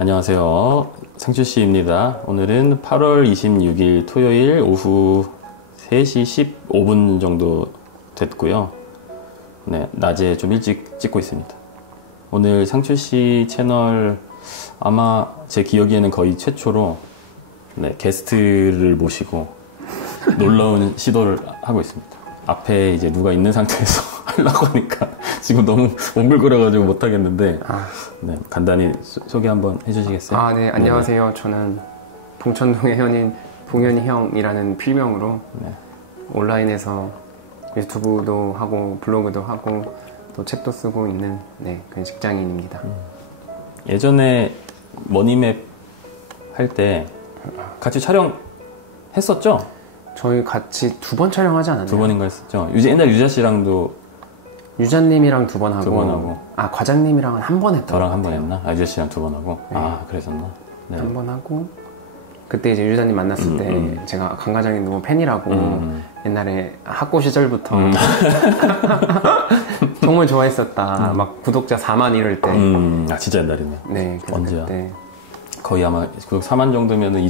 안녕하세요. 상추씨입니다. 오늘은 8월 26일 토요일 오후 3시 15분 정도 됐고요. 네, 낮에 좀 일찍 찍고 있습니다. 오늘 상추씨 채널 아마 제 기억에는 거의 최초로 게스트를 모시고 놀라운 시도를 하고 있습니다. 앞에 이제 누가 있는 상태에서 하려고 하니까 지금 너무 옹글거려가지고 못하겠는데 간단히 소개 한번 해주시겠어요? 네, 안녕하세요. 저는 봉천동의 현인 봉현이 형이라는 필명으로 온라인에서 유튜브도 하고 블로그도 하고 또 책도 쓰고 있는 그런 직장인입니다. 예전에 머니맵 할 때 같이 촬영했었죠? 저희 같이 2번 촬영하지 않았나요? 2번인가 했었죠. 옛날 유자 씨랑도 유자님이랑 2번 하고, 과장님이랑은 1번 했던 저랑 1번 했나? 유자 씨랑 2번 하고. 그랬었나? 네. 1번 하고 그때 이제 유자님 만났을 때 제가 강 과장님 너무 팬이라고 옛날에 학고 시절부터 정말 좋아했었다. 막 구독자 4만 이럴 때. 진짜 옛날이네. 네, 언제야? 그때 거의 아마 구독 4만 정도면은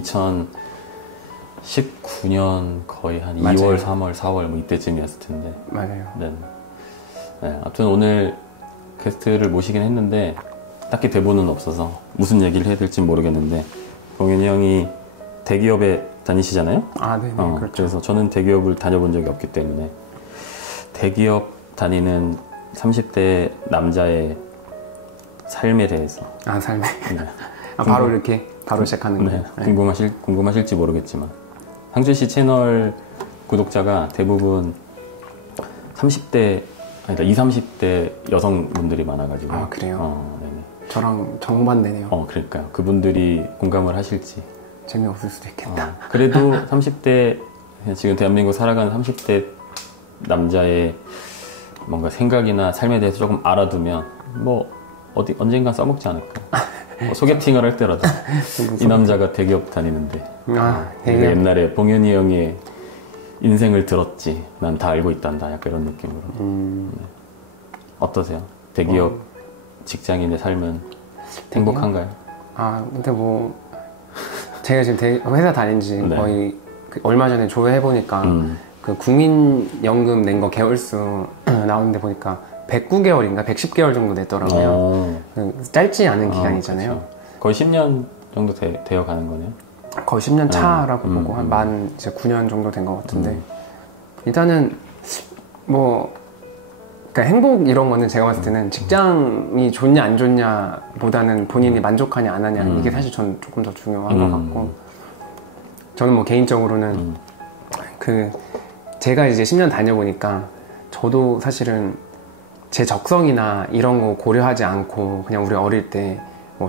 2019년 거의 한 맞아요. 2월, 3월, 4월 뭐 이때쯤이었을 텐데. 맞아요. 네. 아무튼 오늘 게스트를 모시긴 했는데 딱히 대본은 없어서 무슨 얘기를 해야 될지 모르겠는데 봉현이 형이 대기업에 다니시잖아요? 네네. 그렇죠. 그래서 저는 대기업을 다녀본 적이 없기 때문에 대기업 다니는 30대 남자의 삶에 대해서 삶에 바로 이렇게 바로 시작하는 거예요. 궁금하실지 모르겠지만 상추씨 채널 구독자가 대부분 30대 아니다 20, 30대 여성분들이 많아가지고 그래요? 네네. 저랑 정반대네요. 그러니까요. 그분들이 공감을 하실지 재미없을 수도 있겠다. 그래도 30대 지금 대한민국 살아가는 30대 남자의 뭔가 생각이나 삶에 대해서 조금 알아두면 뭐 언젠간 써먹지 않을까. 소개팅을 할 때라도 이 남자가 대기업 다니는데 대기업. 옛날에 봉현이 형의 인생을 들었지 난 다 알고 있단다 약간 이런 느낌으로. 어떠세요? 대기업 직장인의 삶은 행복한가요? 근데 제가 지금 회사 다닌 지 거의 얼마 전에 조회해보니까 그 국민연금 낸 거 개월수 나오는데 보니까 109개월인가 110개월 정도 냈더라고요. 짧지 않은 기간이잖아요. 그렇죠. 거의 10년 정도 되어 가는 거네요. 거의 10년 차라고 보고 한 이제 9년 정도 된 것 같은데 일단은 그러니까 행복 이런 거는 제가 봤을 때는 직장이 좋냐 안 좋냐 보다는 본인이 만족하냐 안 하냐 이게 사실 저는 조금 더 중요한 것 같고 저는 개인적으로는 제가 이제 10년 다녀보니까 저도 사실은 제 적성이나 이런 거 고려하지 않고 그냥 우리 어릴 때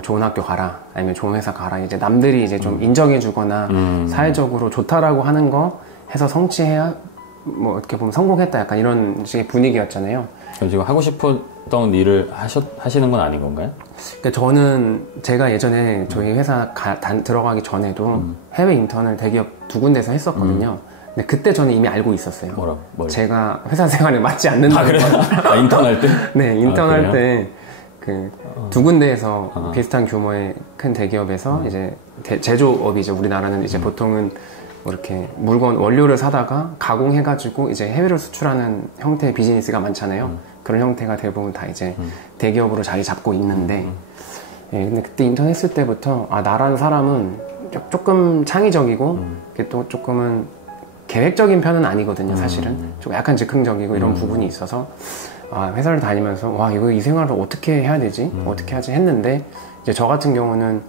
좋은 학교 가라 아니면 좋은 회사 가라 이제 남들이 이제 좀 인정해 주거나 사회적으로 좋다라고 하는 거 해서 성취해야 어떻게 보면 성공했다 약간 이런 식의 분위기였잖아요. 그럼 지금 하고 싶었던 일을 하시는 건 아닌 건가요? 그러니까 저는 제가 예전에 저희 회사 들어가기 전에도 해외 인턴을 대기업 2군데서 했었거든요. 근데 그때 저는 이미 알고 있었어요. 뭘? 제가 회사 생활에 맞지 않는다는 걸. 인턴할 때? 네, 인턴할 때 2군데에서 비슷한 규모의 큰 대기업에서 이제 제조업이죠. 우리나라는 이제 보통은 이렇게 물건 원료를 사다가 가공해가지고 이제 해외로 수출하는 형태의 비즈니스가 많잖아요. 그런 형태가 대부분 다 이제 대기업으로 자리 잡고 있는데, 근데 그때 인턴 했을 때부터 나라는 사람은 조금 창의적이고 또 조금은 계획적인 편은 아니거든요. 사실은 좀 약간 즉흥적이고 이런 부분이 있어서 회사를 다니면서 이 생활을 어떻게 해야 되지? 어떻게 하지? 했는데 이제 저 같은 경우는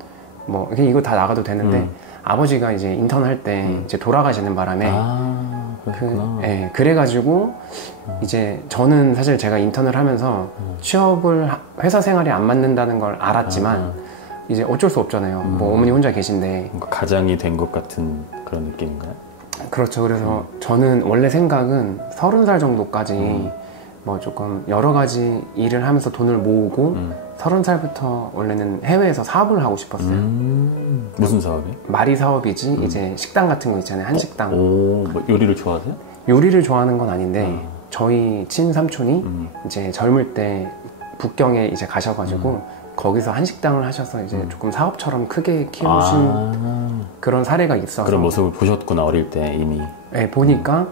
이거 다 나가도 되는데 아버지가 이제 인턴 할 때 이제 돌아가시는 바람에 그래가지고 이제 저는 사실 제가 인턴을 하면서 취업을 회사 생활이 안 맞는다는 걸 알았지만 이제 어쩔 수 없잖아요. 어머니 혼자 계신데 가장이 된 것 같은 그런 느낌인가요? 그렇죠. 그래서 저는 원래 생각은 30살 정도까지 조금 여러 가지 일을 하면서 돈을 모으고 30살부터 원래는 해외에서 사업을 하고 싶었어요. 무슨 사업이요? 마리 사업이지 이제 식당 같은 거 있잖아요. 한식당. 요리를 좋아하세요? 요리를 좋아하는 건 아닌데 저희 친삼촌이 이제 젊을 때 북경에 이제 가셔가지고 거기서 한식당을 하셔서 이제 조금 사업처럼 크게 키우신 그런 사례가 있어서 그런 모습을 보셨구나 어릴 때 이미. 네, 보니까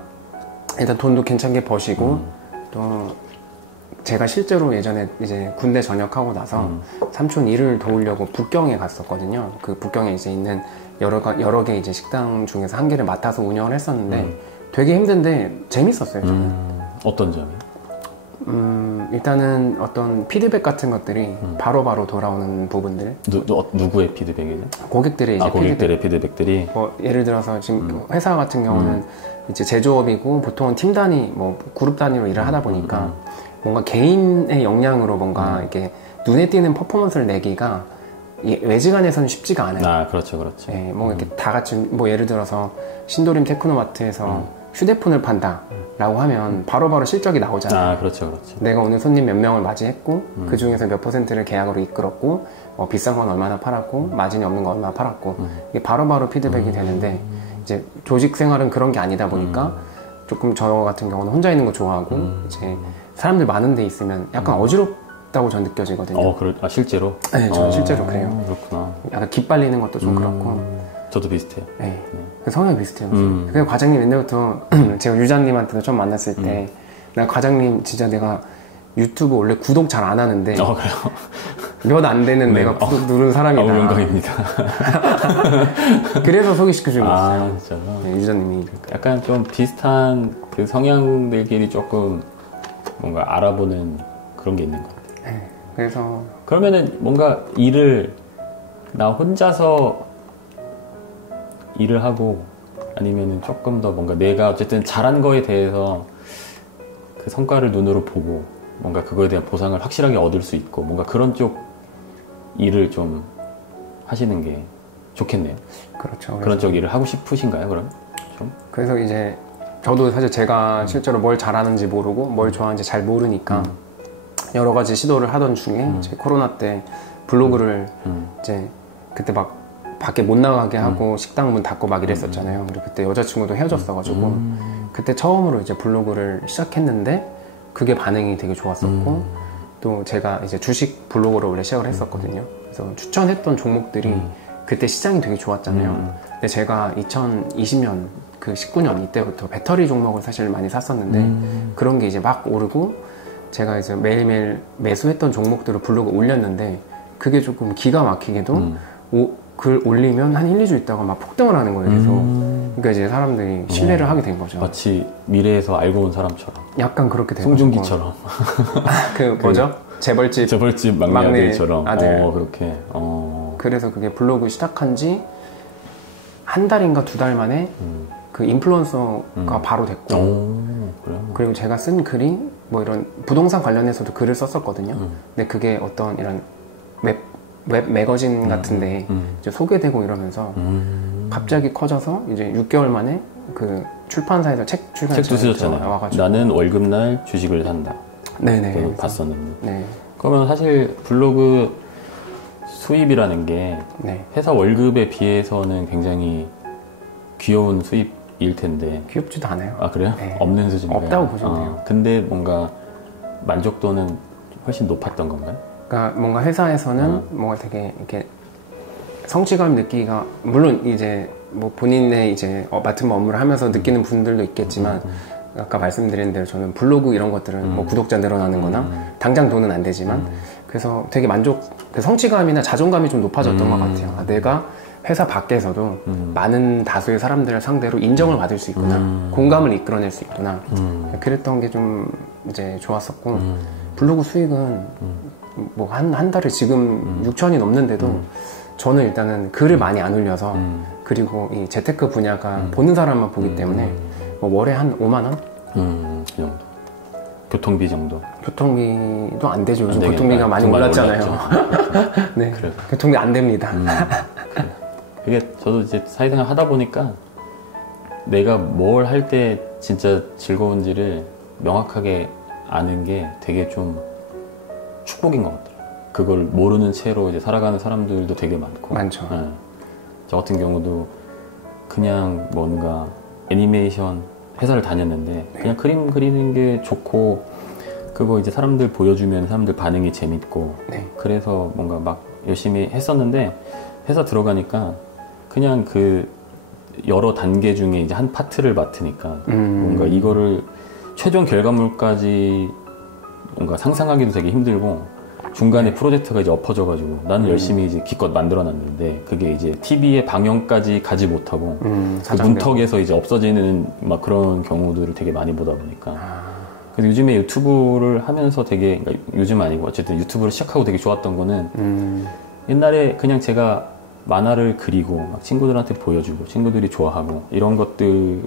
일단 돈도 괜찮게 버시고 또 제가 실제로 예전에 이제 군대 전역하고 나서 삼촌 일을 도우려고 북경에 갔었거든요. 그 북경에 이제 있는 여러 개 이제 식당 중에서 한 개를 맡아서 운영을 했었는데 되게 힘든데 재밌었어요. 저는. 어떤 점이? 일단은 어떤 피드백 같은 것들이 바로바로 돌아오는 부분들. 누구의 피드백이죠? 고객들의 이제 고객들의 피드백들이. 뭐 예를 들어서 지금 회사 같은 경우는 이제 제조업이고 보통은 팀 단위, 뭐 그룹 단위로 일을 하다 보니까 뭔가 개인의 역량으로 뭔가 이렇게 눈에 띄는 퍼포먼스를 내기가 외지간에서는 쉽지가 않아요. 아, 그렇죠, 그렇죠. 네, 뭐 이렇게 다 같이 뭐 예를 들어서 신도림 테크노마트에서 휴대폰을 판다라고 하면 바로바로 실적이 나오잖아요. 아, 그렇죠, 그렇죠. 내가 오늘 손님 몇 명을 맞이했고 그 중에서 몇 %를 계약으로 이끌었고 비싼 건 얼마나 팔았고 마진이 없는 건 얼마나 팔았고 이게 바로바로 피드백이 되는데 이제 조직 생활은 그런 게 아니다 보니까 조금 저 같은 경우는 혼자 있는 거 좋아하고 이제 사람들 많은 데 있으면 약간 어지럽다고 전 느껴지거든요. 실제로? 네, 저는 실제로 그래요. 그렇구나. 약간 기빨리는 것도 좀 그렇고. 저도 비슷해요. 네. 성향이 비슷해요. 그래서 과장님 옛날부터 제가 유장님한테도 처음 만났을 때 나 과장님 진짜 내가 유튜브 원래 구독 잘 안 하는데 그래요? 몇 안 되는 네. 내가 구독 누른 사람이다. 영광입니다. 그래서 소개시켜준 거였어요. 진짜요? 네, 유장님이. 약간 좀 비슷한 그 성향들끼리 조금 뭔가 알아보는 그런 게 있는 것 같아요. 네. 그래서 그러면은 뭔가 나 혼자서 일을 하고 아니면은 조금 더 뭔가 내가 어쨌든 잘한 거에 대해서 그 성과를 눈으로 보고 뭔가 그거에 대한 보상을 확실하게 얻을 수 있고 뭔가 그런 쪽 일을 좀 하시는 게 좋겠네요. 그렇죠. 그런 쪽 일을 하고 싶으신가요, 그럼? 좀? 그래서 이제 저도 사실 제가 실제로 뭘 잘하는지 모르고 뭘 좋아하는지 잘 모르니까 여러 가지 시도를 하던 중에 이제 코로나 때 블로그를 이제 그때 막 밖에 못 나가게 하고 식당 문 닫고 막 이랬었잖아요. 그리고 그때 여자친구도 헤어졌어가지고 그때 처음으로 이제 블로그를 시작했는데 그게 반응이 되게 좋았었고 또 제가 이제 주식 블로그를 원래 시작을 했었거든요. 그래서 추천했던 종목들이 그때 시장이 되게 좋았잖아요. 근데 제가 2020년 그 19년 이때부터 배터리 종목을 사실 많이 샀었는데 그런 게 이제 막 오르고 제가 이제 매일매일 매수했던 종목들을 블로그에 올렸는데 그게 조금 기가 막히게도 글 올리면 한 1, 2주 있다가 막 폭등을 하는 거예요. 그래서 그러니까 이제 사람들이 신뢰를 하게 된 거죠. 마치 미래에서 알고 온 사람처럼. 약간 그렇게 된 송중기처럼. 그 뭐죠? 재벌집 막내 아들처럼. 아들. 그렇게. 그래서 그게 블로그 시작한 지 한 달인가 2달 만에 그 인플루언서가 바로 됐고 그래요? 그리고 제가 쓴 글이 뭐 이런 부동산 관련해서도 글을 썼었거든요. 근데 그게 어떤 이런 웹 매거진 같은데 이제 소개되고 이러면서 갑자기 커져서 이제 6개월 만에 그 출판사에서 책도 쓰셨잖아요. 와가지고 나는 월급날 주식을 산다. 네네. 봤었는데. 네. 그러면 사실 블로그 수입이라는 게 네. 회사 월급에 비해서는 굉장히 귀여운 수입일 텐데. 귀엽지도 않아요. 아, 그래요? 네. 없는 수준인가요? 없다고 보시면 돼요. 근데 뭔가 만족도는 훨씬 높았던 건가요? 그러니까 뭔가 회사에서는 뭔가 되게 이렇게 성취감 느끼기가 물론 이제 뭐 본인의 이제 맡은 업무를 하면서 느끼는 분들도 있겠지만 아까 말씀드린 대로 저는 블로그 이런 것들은 뭐 구독자 늘어나는 거나 당장 돈은 안 되지만 그래서 되게 그 성취감이나 자존감이 좀 높아졌던 것 같아요. 아, 내가 회사 밖에서도 많은 다수의 사람들을 상대로 인정을 받을 수 있구나, 공감을 이끌어낼 수 있구나. 그랬던 게 좀 이제 좋았었고 블로그 수익은 뭐 한 달에 지금 6천이 넘는데도 저는 일단은 글을 많이 안 올려서 그리고 이 재테크 분야가 보는 사람만 보기 때문에 뭐 월에 한 5만 원? 그 정도. 교통비 정도. 교통비도 안 되죠. 요즘 교통비가 많이 올랐잖아요. 네, 그래요. 교통비 안 됩니다. 그게 저도 이제 사회생활 하다 보니까 내가 뭘 할 때 진짜 즐거운지를 명확하게 아는 게 되게 좀 축복인 것 같아요. 그걸 모르는 채로 이제 살아가는 사람들도 되게 많죠. 네. 저 같은 경우도 그냥 뭔가 애니메이션 회사를 다녔는데 그냥 그림 그리는 게 좋고 그거 이제 사람들 보여주면 사람들 반응이 재밌고 네. 그래서 뭔가 막 열심히 했었는데 회사 들어가니까 그냥 그 여러 단계 중에 이제 한 파트를 맡으니까 뭔가 이거를 최종 결과물까지 뭔가 상상하기도 되게 힘들고 중간에 프로젝트가 이제 엎어져가지고 나는 열심히 이제 기껏 만들어놨는데 그게 이제 TV의 방영까지 가지 못하고 그 문턱에서 이제 없어지는 막 그런 경우들을 되게 많이 보다 보니까 그래서 요즘에 유튜브를 하면서 되게 그러니까 요즘 아니고 어쨌든 유튜브를 시작하고 되게 좋았던 거는 옛날에 그냥 제가 만화를 그리고 막 친구들한테 보여주고 친구들이 좋아하고 이런 것들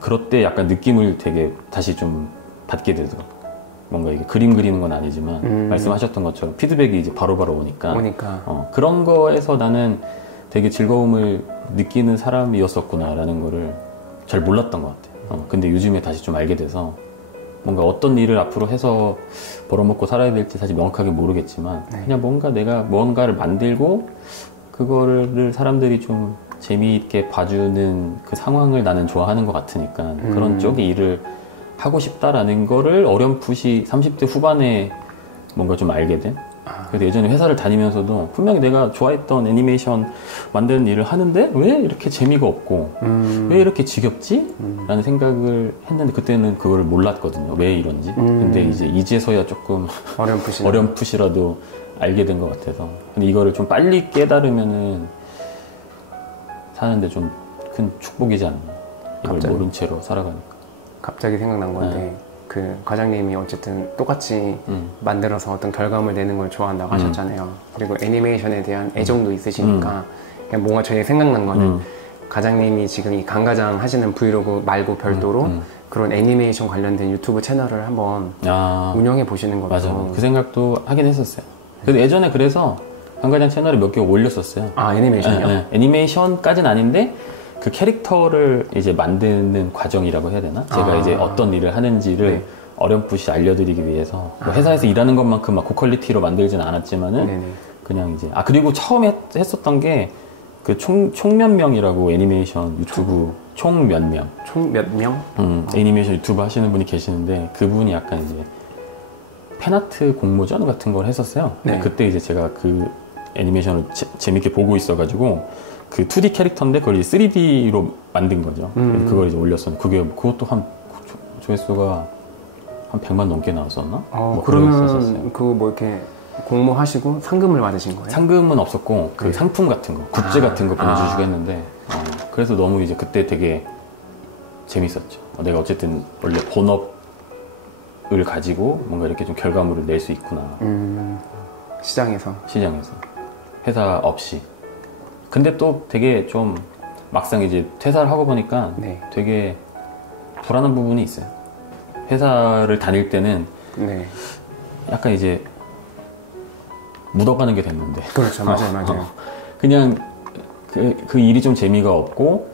그럴 때 약간 느낌을 되게 다시 좀 받게 되더라고요. 뭔가 이게 그림 그리는 건 아니지만 말씀하셨던 것처럼 피드백이 이제 바로바로 오니까 그런 거에서 나는 되게 즐거움을 느끼는 사람이었었구나라는 거를 잘 몰랐던 것 같아요. 근데 요즘에 다시 좀 알게 돼서 뭔가 어떤 일을 앞으로 해서 벌어먹고 살아야 될지 사실 명확하게 모르겠지만 그냥 뭔가 내가 무언가를 만들고 그거를 사람들이 좀 재미있게 봐주는 그 상황을 나는 좋아하는 것 같으니까 그런 쪽의 일을 하고 싶다라는 거를 어렴풋이 30대 후반에 뭔가 좀 알게 된. 그래서 예전에 회사를 다니면서도 분명히 내가 좋아했던 애니메이션 만드는 일을 하는데 왜 이렇게 재미가 없고 왜 이렇게 지겹지? 라는 생각을 했는데 그때는 그거를 몰랐거든요. 왜 이런지. 근데 이제서야 조금 어렴풋이라도 알게 된 것 같아서. 근데 이거를 좀 빨리 깨달으면은 사는데 좀 큰 축복이지 않나. 이걸 모른 채로 살아가니까. 갑자기 생각난 건데 그 과장님이 어쨌든 똑같이 만들어서 어떤 결과물 내는 걸 좋아한다고 하셨잖아요. 그리고 애니메이션에 대한 애정도 있으시니까 그냥 뭔가 저희 생각난 거는 과장님이 지금 이 강과장 하시는 브이로그 말고 별도로 그런 애니메이션 관련된 유튜브 채널을 한번 운영해 보시는 것도 맞아요. 그 생각도 하긴 했었어요. 근데 예전에 그래서 강과장 채널에 몇 개 올렸었어요. 애니메이션이요? 네. 애니메이션까지는 아닌데 그 캐릭터를 이제 만드는 과정이라고 해야 되나? 제가 이제 어떤 일을 하는지를 어렴풋이 알려드리기 위해서 뭐 회사에서 일하는 것만큼 막 고퀄리티로 만들지는 않았지만은 그냥 이제 그리고 처음에 했었던 게 그 총 몇 명이라고 애니메이션 유튜브 총 몇 명? 총 몇 명? 애니메이션 유튜브 하시는 분이 계시는데 그분이 약간 이제 팬아트 공모전 같은 걸 했었어요. 그때 이제 제가 그 애니메이션을 재밌게 보고 있어가지고 그 2D 캐릭터인데 그걸 이제 3D로 만든 거죠. 그걸 이제 올렸었는데 그것도 한 조회수가 한 100만 넘게 나왔었나? 그러면 그거 뭐 이렇게 공모하시고 상금을 받으신 거예요? 상금은 없었고 그 상품 같은 거, 굿즈 같은 거 보내주시고 했는데 그래서 너무 이제 그때 되게 재밌었죠. 내가 어쨌든 원래 본업을 가지고 뭔가 이렇게 좀 결과물을 낼 수 있구나. 시장에서 회사 없이. 근데 또 되게 좀 막상 이제 퇴사를 하고 보니까 되게 불안한 부분이 있어요. 회사를 다닐 때는 약간 이제 묻어가는 게 됐는데. 그렇죠. 맞아요. 그냥 그 일이 좀 재미가 없고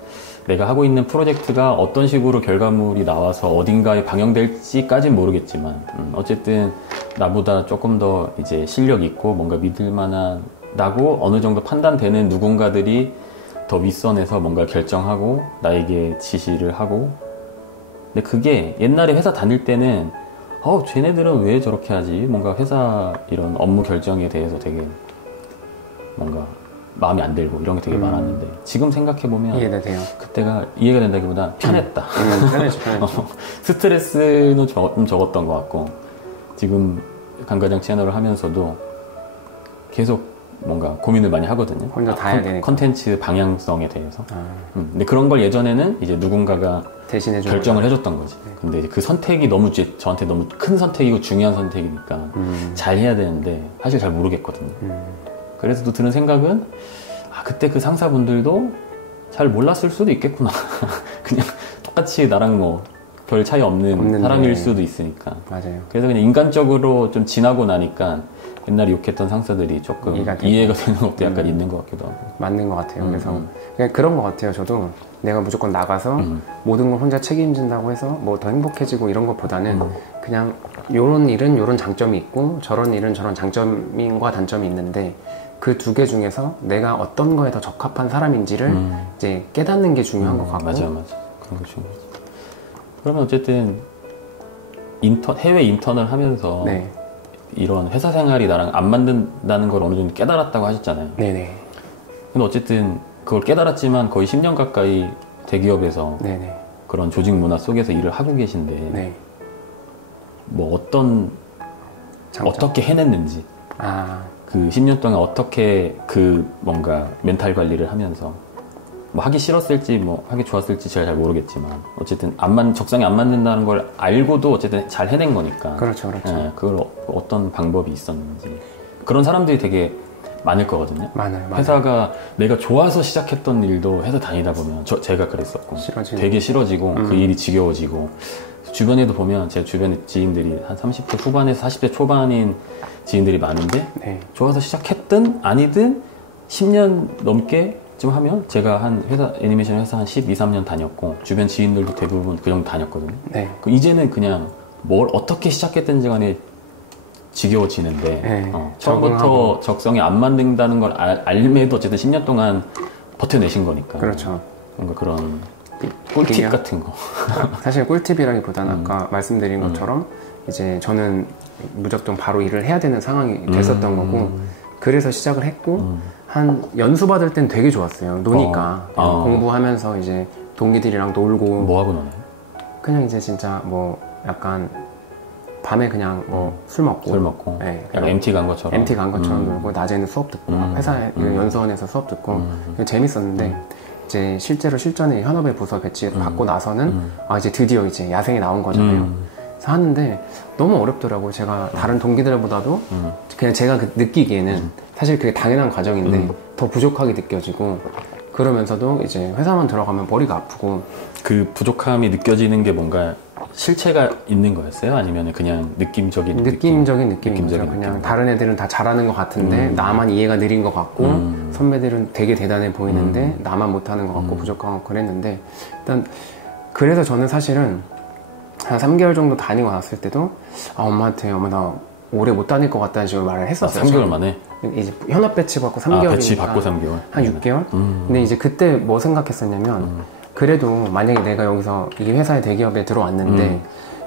내가 하고 있는 프로젝트가 어떤 식으로 결과물이 나와서 어딘가에 방영될지까지는 모르겠지만 어쨌든 나보다 조금 더 이제 실력 있고 뭔가 믿을 만한 나고 어느 정도 판단되는 누군가들이 더 윗선에서 뭔가 결정하고 나에게 지시를 하고 근데 그게 옛날에 회사 다닐 때는 쟤네들은 왜 저렇게 하지? 뭔가 회사 이런 업무 결정에 대해서 되게 뭔가 마음에 안 들고 이런 게 되게 많았는데 지금 생각해보면 이해가 돼요. 그때가 이해가 된다기보다 편했다. 편했죠. 스트레스는 좀 적었던 것 같고 지금 강과장 채널을 하면서도 계속 뭔가 고민을 많이 하거든요. 혼자 다 해야 되니까. 컨텐츠 방향성에 대해서. 근데 그런 걸 예전에는 이제 누군가가 대신해 결정을 해줬던 거지. 근데 이제 그 선택이 저한테 너무 큰 선택이고 중요한 선택이니까 잘 해야 되는데 사실 잘 모르겠거든요. 그래서 또 드는 생각은 그때 그 상사분들도 잘 몰랐을 수도 있겠구나. 그냥 똑같이 나랑 뭐 별 차이 없는 사람일 수도 있으니까. 맞아요. 그래서 그냥 인간적으로 좀 지나고 나니까 옛날에 욕했던 상사들이 조금 이해가 되는 것도 약간 있는 것 같기도 하고. 맞는 것 같아요. 그래서 그냥 그런 것 같아요. 저도 내가 무조건 나가서 모든 걸 혼자 책임진다고 해서 뭐 더 행복해지고 이런 것보다는 그냥 요런 일은 요런 장점이 있고 저런 일은 저런 장점과 단점이 있는데 그 두 개 중에서 내가 어떤 거에 더 적합한 사람인지를 이제 깨닫는 게 중요한 것 같고. 맞아. 그런 거 중요하지. 그러면 어쨌든 해외 인턴을 하면서 네. 이런 회사 생활이 나랑 안 맞는다는 걸 어느 정도 깨달았다고 하셨잖아요. 네네. 근데 어쨌든 그걸 깨달았지만 거의 10년 가까이 대기업에서 네네. 그런 조직 문화 속에서 일을 하고 계신데 네. 뭐 어떻게 해냈는지 그 10년 동안 어떻게 그 뭔가 멘탈 관리를 하면서 뭐 하기 싫었을지 뭐 하기 좋았을지 제가 잘 모르겠지만 어쨌든 적성에 안 맞는다는 걸 알고도 어쨌든 잘 해낸 거니까 그렇죠. 예, 그걸 어떤 방법이 있었는지 그런 사람들이 되게 많을 거거든요. 많아요. 회사가 내가 좋아서 시작했던 일도 회사 다니다 보면 제가 그랬었고 되게 싫어지고 그 일이 지겨워지고 주변에도 보면 제 주변에 지인들이 한 30대 후반에서 40대 초반인 지인들이 많은데 네. 좋아서 시작했든 아니든 10년 넘게 좀 하면 제가 한 애니메이션 회사 한 12, 13년 다녔고 주변 지인들도 대부분 그 정도 다녔거든요. 네. 이제는 그냥 뭘 어떻게 시작했든지 간에 지겨워지는데 네. 처음부터 적성에 안 맞는다는 걸 알매도 어쨌든 10년 동안 버텨내신 거니까 그렇죠. 뭔가 그런 꿀팁 같은 거 사실 꿀팁이라기보다는 아까 말씀드린 것처럼 이제 저는 무작정 바로 일을 해야 되는 상황이 됐었던 거고 그래서 시작을 했고 한 연수 받을 땐 되게 좋았어요. 노니까 공부하면서 이제 동기들이랑 놀고 뭐 하고 노나요? 그냥 이제 진짜 뭐 약간 밤에 그냥 뭐 술 먹고 네, 약간 MT 간 것처럼 놀고 낮에는 수업 듣고 회사에 연수원에서 수업 듣고 재밌었는데 이제 실제로 실전에 현업의 부서 배치 받고 나서는 이제 드디어 이제 야생이 나온 거잖아요. 그래서 하는데 너무 어렵더라고요. 제가 다른 동기들보다도 그냥 제가 느끼기에는 사실 그게 당연한 과정인데 더 부족하게 느껴지고 그러면서도 이제 회사만 들어가면 머리가 아프고 그 부족함이 느껴지는 게 뭔가 실체가 있는 거였어요? 아니면 그냥 느낌적인 느낌인 거죠. 그냥 다른 애들은 다 잘하는 것 같은데 나만 이해가 느린 것 같고 선배들은 되게 대단해 보이는데 나만 못하는 것 같고 부족하고 그랬는데 일단 그래서 저는 사실은 한 3개월 정도 다니고 났을 때도 엄마한테 엄마 나 오래 못 다닐 것 같다는 식으로 말을 했었어요. 3개월 만에? 이제 현업 배치 받고 3개월이니까 배치 받고 3개월? 한 6개월? 근데 이제 그때 뭐 생각했었냐면 그래도 만약에 내가 여기서 이 회사의 대기업에 들어왔는데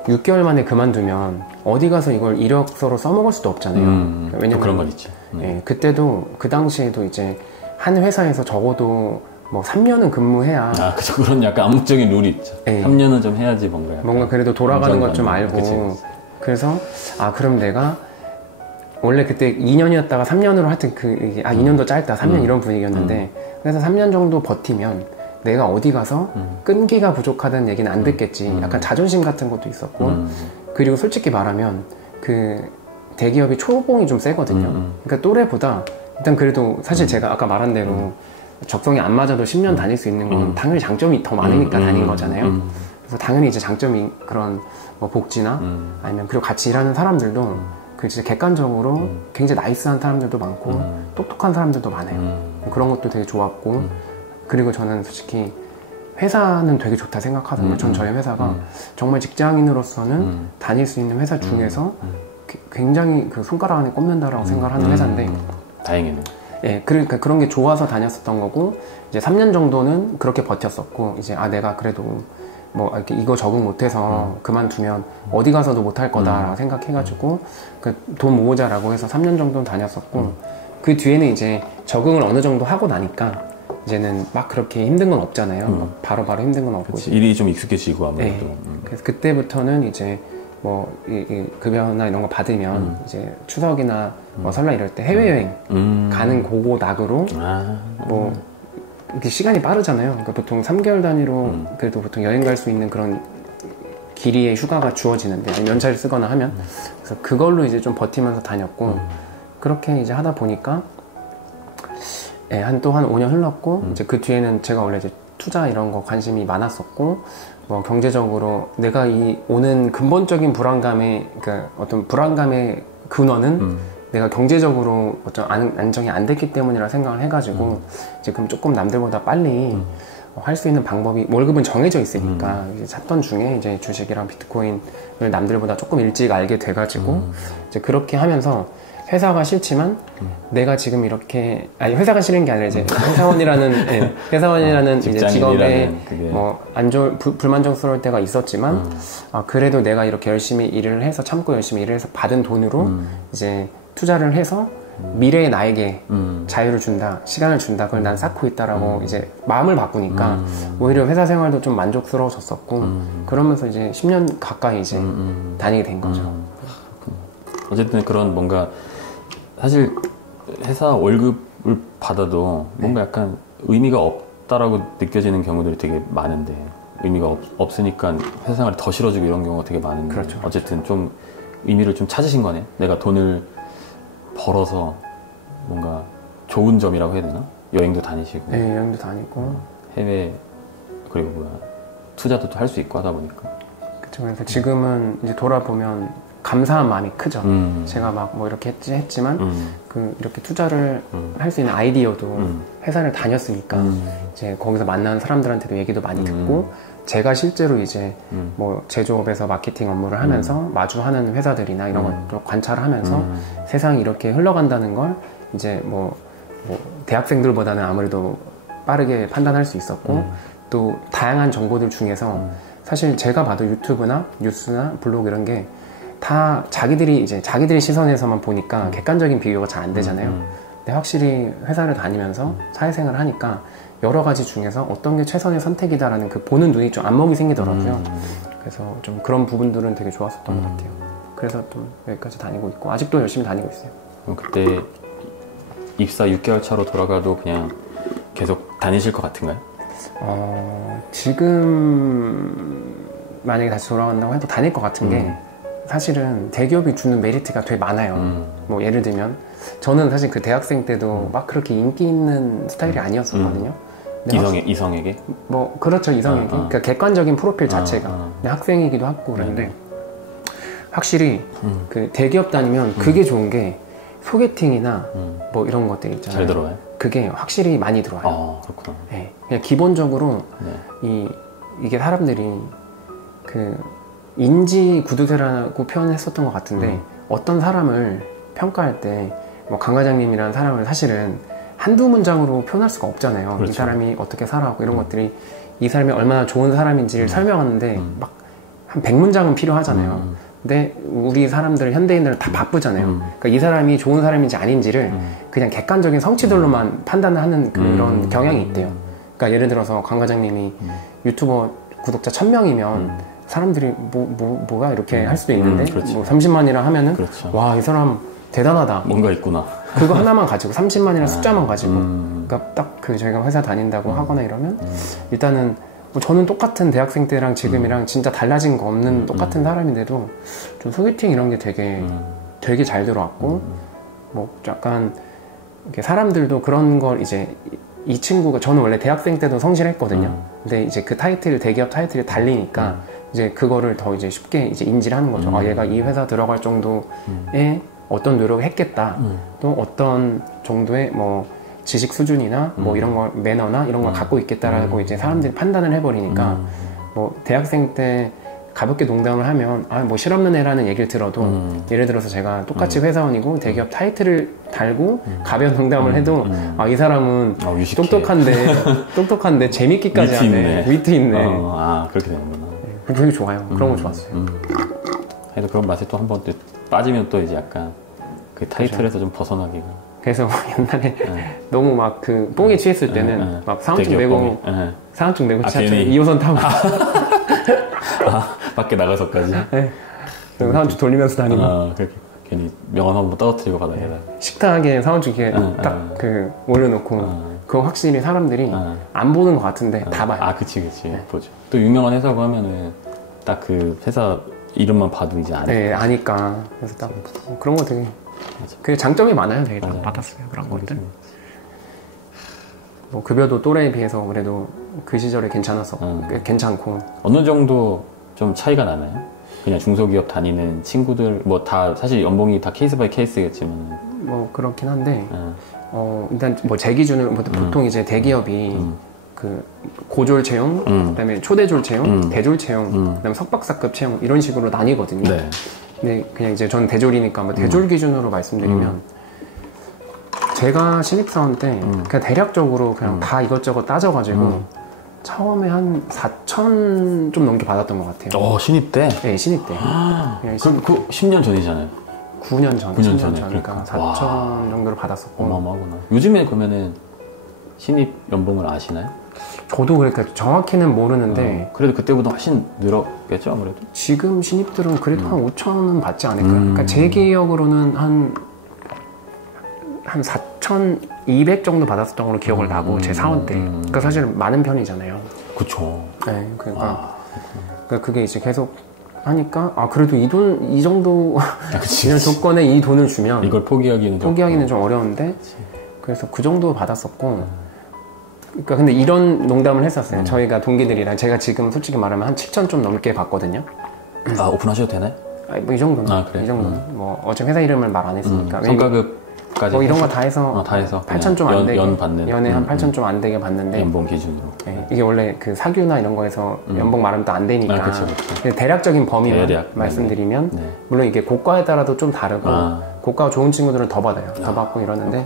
6개월 만에 그만두면 어디 가서 이걸 이력서로 써먹을 수도 없잖아요. 왜냐면 그런 건 있지. 예, 그때도 그 당시에도 이제 한 회사에서 적어도 뭐 3년은 근무해야 그죠. 그런 약간 암묵적인 룰이 있죠. 예. 3년은 좀 해야지 뭔가 그래도 돌아가는 것 좀 알고 그치. 그래서 그럼 내가 원래 그때 2년이었다가 3년으로 하여튼 2년도 짧다 3년 이런 분위기였는데 그래서 3년 정도 버티면 내가 어디 가서 끈기가 부족하다는 얘기는 안 듣겠지. 약간 자존심 같은 것도 있었고 그리고 솔직히 말하면 그 대기업이 초봉이 좀 세거든요. 그러니까 또래보다 일단 그래도 사실 제가 아까 말한 대로 적성이 안 맞아도 10년 다닐 수 있는 건 당연히 장점이 더 많으니까 다닌 거잖아요. 그래서 당연히 이제 장점이 그런 뭐 복지나 아니면 그리고 같이 일하는 사람들도 그 진짜 객관적으로 굉장히 나이스한 사람들도 많고 똑똑한 사람들도 많아요. 그런 것도 되게 좋았고 그리고 저는 솔직히 회사는 되게 좋다 생각하거든요. 전 저희 회사가 정말 직장인으로서는 다닐 수 있는 회사 중에서 굉장히 그 손가락 안에 꼽는다라고 생각하는 회사인데 다행이네. 예, 그러니까 그런 게 좋아서 다녔었던 거고 이제 3년 정도는 그렇게 버텼었고 이제 내가 그래도 뭐 이렇게 이거 적응 못해서 그만두면 어디 가서도 못할 거다라고 생각해가지고 그 돈 모으자라고 해서 3년 정도는 다녔었고 그 뒤에는 이제 적응을 어느 정도 하고 나니까 이제는 막 그렇게 힘든 건 없잖아요. 바로바로 힘든 건 없고. 그치, 일이 좀 익숙해지고 아무래도. 네. 그래서 그때부터는 이제 뭐 이 급여나 이런 거 받으면 이제 추석이나 뭐 설날 이럴 때 해외여행 가는 고고 낙으로 뭐 이렇게 시간이 빠르잖아요. 그러니까 보통 3개월 단위로 그래도 보통 여행 갈 수 있는 그런 길이의 휴가가 주어지는데 아니면 연차를 쓰거나 하면 그래서 그걸로 이제 좀 버티면서 다녔고 그렇게 이제 하다 보니까 한 5년 흘렀고 이제 그 뒤에는 제가 원래 이제 투자 이런 거 관심이 많았었고 뭐 경제적으로 내가 이 오는 근본적인 불안감의 그러니까 어떤 불안감의 근원은 내가 경제적으로 어떤 안정이 안 됐기 때문이라 생각을 해가지고 이제 그럼 조금 남들보다 빨리 할 수 있는 방법이 월급은 정해져 있으니까 이제 찾던 중에 이제 주식이랑 비트코인을 남들보다 조금 일찍 알게 돼가지고 이제 그렇게 하면서 회사가 싫지만 내가 지금 이렇게 아니 회사가 싫은 게 아니라 이제 회사원이라는 네, 회사원이라는 이제 직업에 뭐 불만족스러울 때가 있었지만 그래도 내가 이렇게 열심히 일을 해서 참고 열심히 일을 해서 받은 돈으로 이제 투자를 해서 미래의 나에게 자유를 준다, 시간을 준다, 그걸 난 쌓고 있다라고 이제 마음을 바꾸니까 오히려 회사 생활도 좀 만족스러워졌었고 그러면서 이제 10년 가까이 이제 다니게 된 거죠. 어쨌든 그런 뭔가 사실 회사 월급을 받아도 뭔가 약간 의미가 없다라고 느껴지는 경우들이 되게 많은데 의미가 없으니까 회사 생활이 더 싫어지고 이런 경우가 되게 많은데 그렇죠. 어쨌든 좀 의미를 좀 찾으신 거네. 내가 돈을 벌어서 뭔가 좋은 점이라고 해야 되나? 여행도 다니시고 네, 여행도 다니고 해외 그리고 뭐야 투자도 할 수 있고 하다 보니까 그렇죠. 그래서 지금은 이제 돌아보면 감사한 마음이 크죠. 제가 막 뭐 이렇게 했지만 그 이렇게 투자를 할 수 있는 아이디어도 회사를 다녔으니까 이제 거기서 만난 사람들한테도 얘기도 많이 듣고 제가 실제로 이제 뭐 제조업에서 마케팅 업무를 하면서 마주하는 회사들이나 이런 것도 관찰을 하면서 세상이 이렇게 흘러간다는 걸 이제 뭐 대학생들보다는 아무래도 빠르게 판단할 수 있었고 또 다양한 정보들 중에서 사실 제가 봐도 유튜브나 뉴스나 블로그 이런 게 다 자기들이 시선에서만 보니까 객관적인 비교가 잘 안 되잖아요. 근데 확실히 회사를 다니면서 사회생활을 하니까 여러 가지 중에서 어떤 게 최선의 선택이다라는 그 보는 눈이 좀 안목이 생기더라고요. 그래서 좀 그런 부분들은 되게 좋았었던 것 같아요. 그래서 또 여기까지 다니고 있고 아직도 열심히 다니고 있어요. 그럼 그때 입사 6개월 차로 돌아가도 그냥 계속 다니실 것 같은가요? 지금 만약에 다시 돌아간다고 해도 다닐 것 같은 게 사실은 대기업이 주는 메리트가 되게 많아요. 뭐 예를 들면 저는 사실 그 대학생 때도 막 그렇게 인기 있는 스타일이 아니었었거든요. 이성에게? 뭐 그렇죠, 이성에게. 그러니까 객관적인 프로필 자체가 근데 학생이기도 하고 그런데 확실히 그 대기업 다니면 그게 좋은 게 소개팅이나 뭐 이런 것들 있잖아요. 잘 들어와요? 그게 확실히 많이 들어와요. 그렇구나. 네, 그냥 기본적으로 이게 사람들이 그 인지 구두쇠라고 표현했었던 것 같은데 어떤 사람을 평가할 때 뭐 강 과장님이라는 사람을 사실은 한두 문장으로 표현할 수가 없잖아요. 그렇죠. 이 사람이 어떻게 살아왔고 이런 것들이 이 사람이 얼마나 좋은 사람인지를 설명하는데 막 한 100문장은 필요하잖아요. 근데 우리 사람들, 현대인들은 다 바쁘잖아요. 그러니까 이 사람이 좋은 사람인지 아닌지를 그냥 객관적인 성취들로만 판단을 하는 그런 경향이 있대요. 그러니까 예를 들어서 강 과장님이 유튜버 구독자 1000명이면 사람들이 뭐가 이렇게 할 수도 있는데 뭐 30만이라 하면은 그렇죠. 와, 이 사람 대단하다. 뭔가 있구나. 그거 하나만 가지고 30만이라는 숫자만 가지고 그러니까 딱 그 저희가 회사 다닌다고 하거나 이러면 일단은 뭐 저는 똑같은 대학생 때랑 지금이랑 진짜 달라진 거 없는 똑같은 사람인데도 좀 소개팅 이런 게 되게 잘 들어왔고 뭐 약간 이렇게 사람들도 그런 걸 이제 이 친구가 저는 원래 대학생 때도 성실했거든요. 근데 이제 그 타이틀 대기업 타이틀이 달리니까 이제 그거를 더 이제 쉽게 이제 인지를 하는 거죠. 얘가 이 회사 들어갈 정도의 어떤 노력을 했겠다. 또 어떤 정도의 뭐 지식 수준이나 뭐 이런 걸 매너나 이런 걸 갖고 있겠다라고 이제 사람들이 판단을 해버리니까 뭐 대학생 때 가볍게 농담을 하면 뭐 실없는 애라는 얘기를 들어도 예를 들어서 제가 똑같이 회사원이고 대기업 타이틀을 달고 가벼운 농담을 해도 이 사람은 똑똑한데 재밌기까지 하네. 위트 있네. 그렇게 되는구나. 되게 좋아요. 그런 거 좋았어요. 그래서 그런 맛에 또 한 번 빠지면 또 이제 약간 그 타이틀에서 좀 벗어나기가. 그래서 옛날에 너무 막 그 뽕에 취했을 때는 막 상한증 내고 지하철 2호선 타고 밖에 나가서까지. 네. 상한증 돌리면서 다니고. 그렇게 괜히 명함 한번 떨어뜨리고 바닥에다. 식탁에 상한증 이렇게 딱 그 올려놓고. 그거 확실히 사람들이 안 보는 것 같은데 다 봐요. 그치. 보죠. 또 유명한 회사고 하면은 딱 그 회사 이름만 봐도 이제 아니까. 네, 아니까. 그래서 딱 그런 거 되게. 그게 장점이 많아요, 되게. 받았어요, 그런 것들. 뭐 급여도 또래에 비해서 그래도 그 시절에 괜찮고. 어느 정도 좀 차이가 나나요? 그냥 중소기업 다니는 친구들 뭐 다 사실 연봉이 다 케이스 바이 케이스겠지만. 뭐 그렇긴 한데. 일단 뭐 제 기준으로 보통 이제 대기업이 그 고졸 채용, 그다음에 초대졸 채용, 대졸 채용, 그다음에 석박사급 채용 이런 식으로 나뉘거든요. 네. 근데 그냥 이제 저는 대졸이니까 뭐 대졸 기준으로 말씀드리면 제가 신입사원 때 그냥 대략적으로 그냥 다 이것저것 따져가지고 처음에 한 4천 좀 넘게 받았던 것 같아요. 신입 때? 네, 신입 때. 그럼 그 10년 전이잖아요. 9년 전, 9년 10년 전에. 전이니까 그러니까. 4천 정도를 받았었고. 어마어마하구나. 요즘에 그러면은 신입 연봉을 아시나요? 저도 그러니까 정확히는 모르는데 그래도 그때보다 훨씬 늘었겠죠, 아무래도? 지금 신입들은 그래도 한 5천은 받지 않을까요? 그러니까 제 기억으로는 한 4,200 정도 받았었던 걸로 기억을 나고 제 사원 때. 그러니까 사실 많은 편이잖아요. 그쵸. 네, 그러니까 그게 이제 계속 하니까 그래도 이 정도 이런 조건에 이 돈을 주면 이걸 포기하기는 좀 어려운데 그래서 그 정도 받았었고. 그러니까 근데 이런 농담을 했었어요. 저희가 동기들이랑 제가 지금 솔직히 말하면 한 7천 좀 넘게 받거든요. 오픈하셔도 되나요? 뭐 이 정도는. 그래? 이 정도는. 뭐 어차피 회사 이름을 말 안 했으니까. 성과급까지 뭐 이런 거 다 해서 8천 좀 안 되게 연 받는 연에 한 8천 좀 안 되게 받는데 연봉 기준으로. 네, 이게 원래 그 사규나 이런 거에서 연봉 말하면 또 안 되니까. 그쵸. 근데 대략적인 범위만 대략, 말씀드리면 네. 물론 이게 고과에 따라도 좀 다르고 고과가 좋은 친구들은 더 받아요. 더 받고 이러는데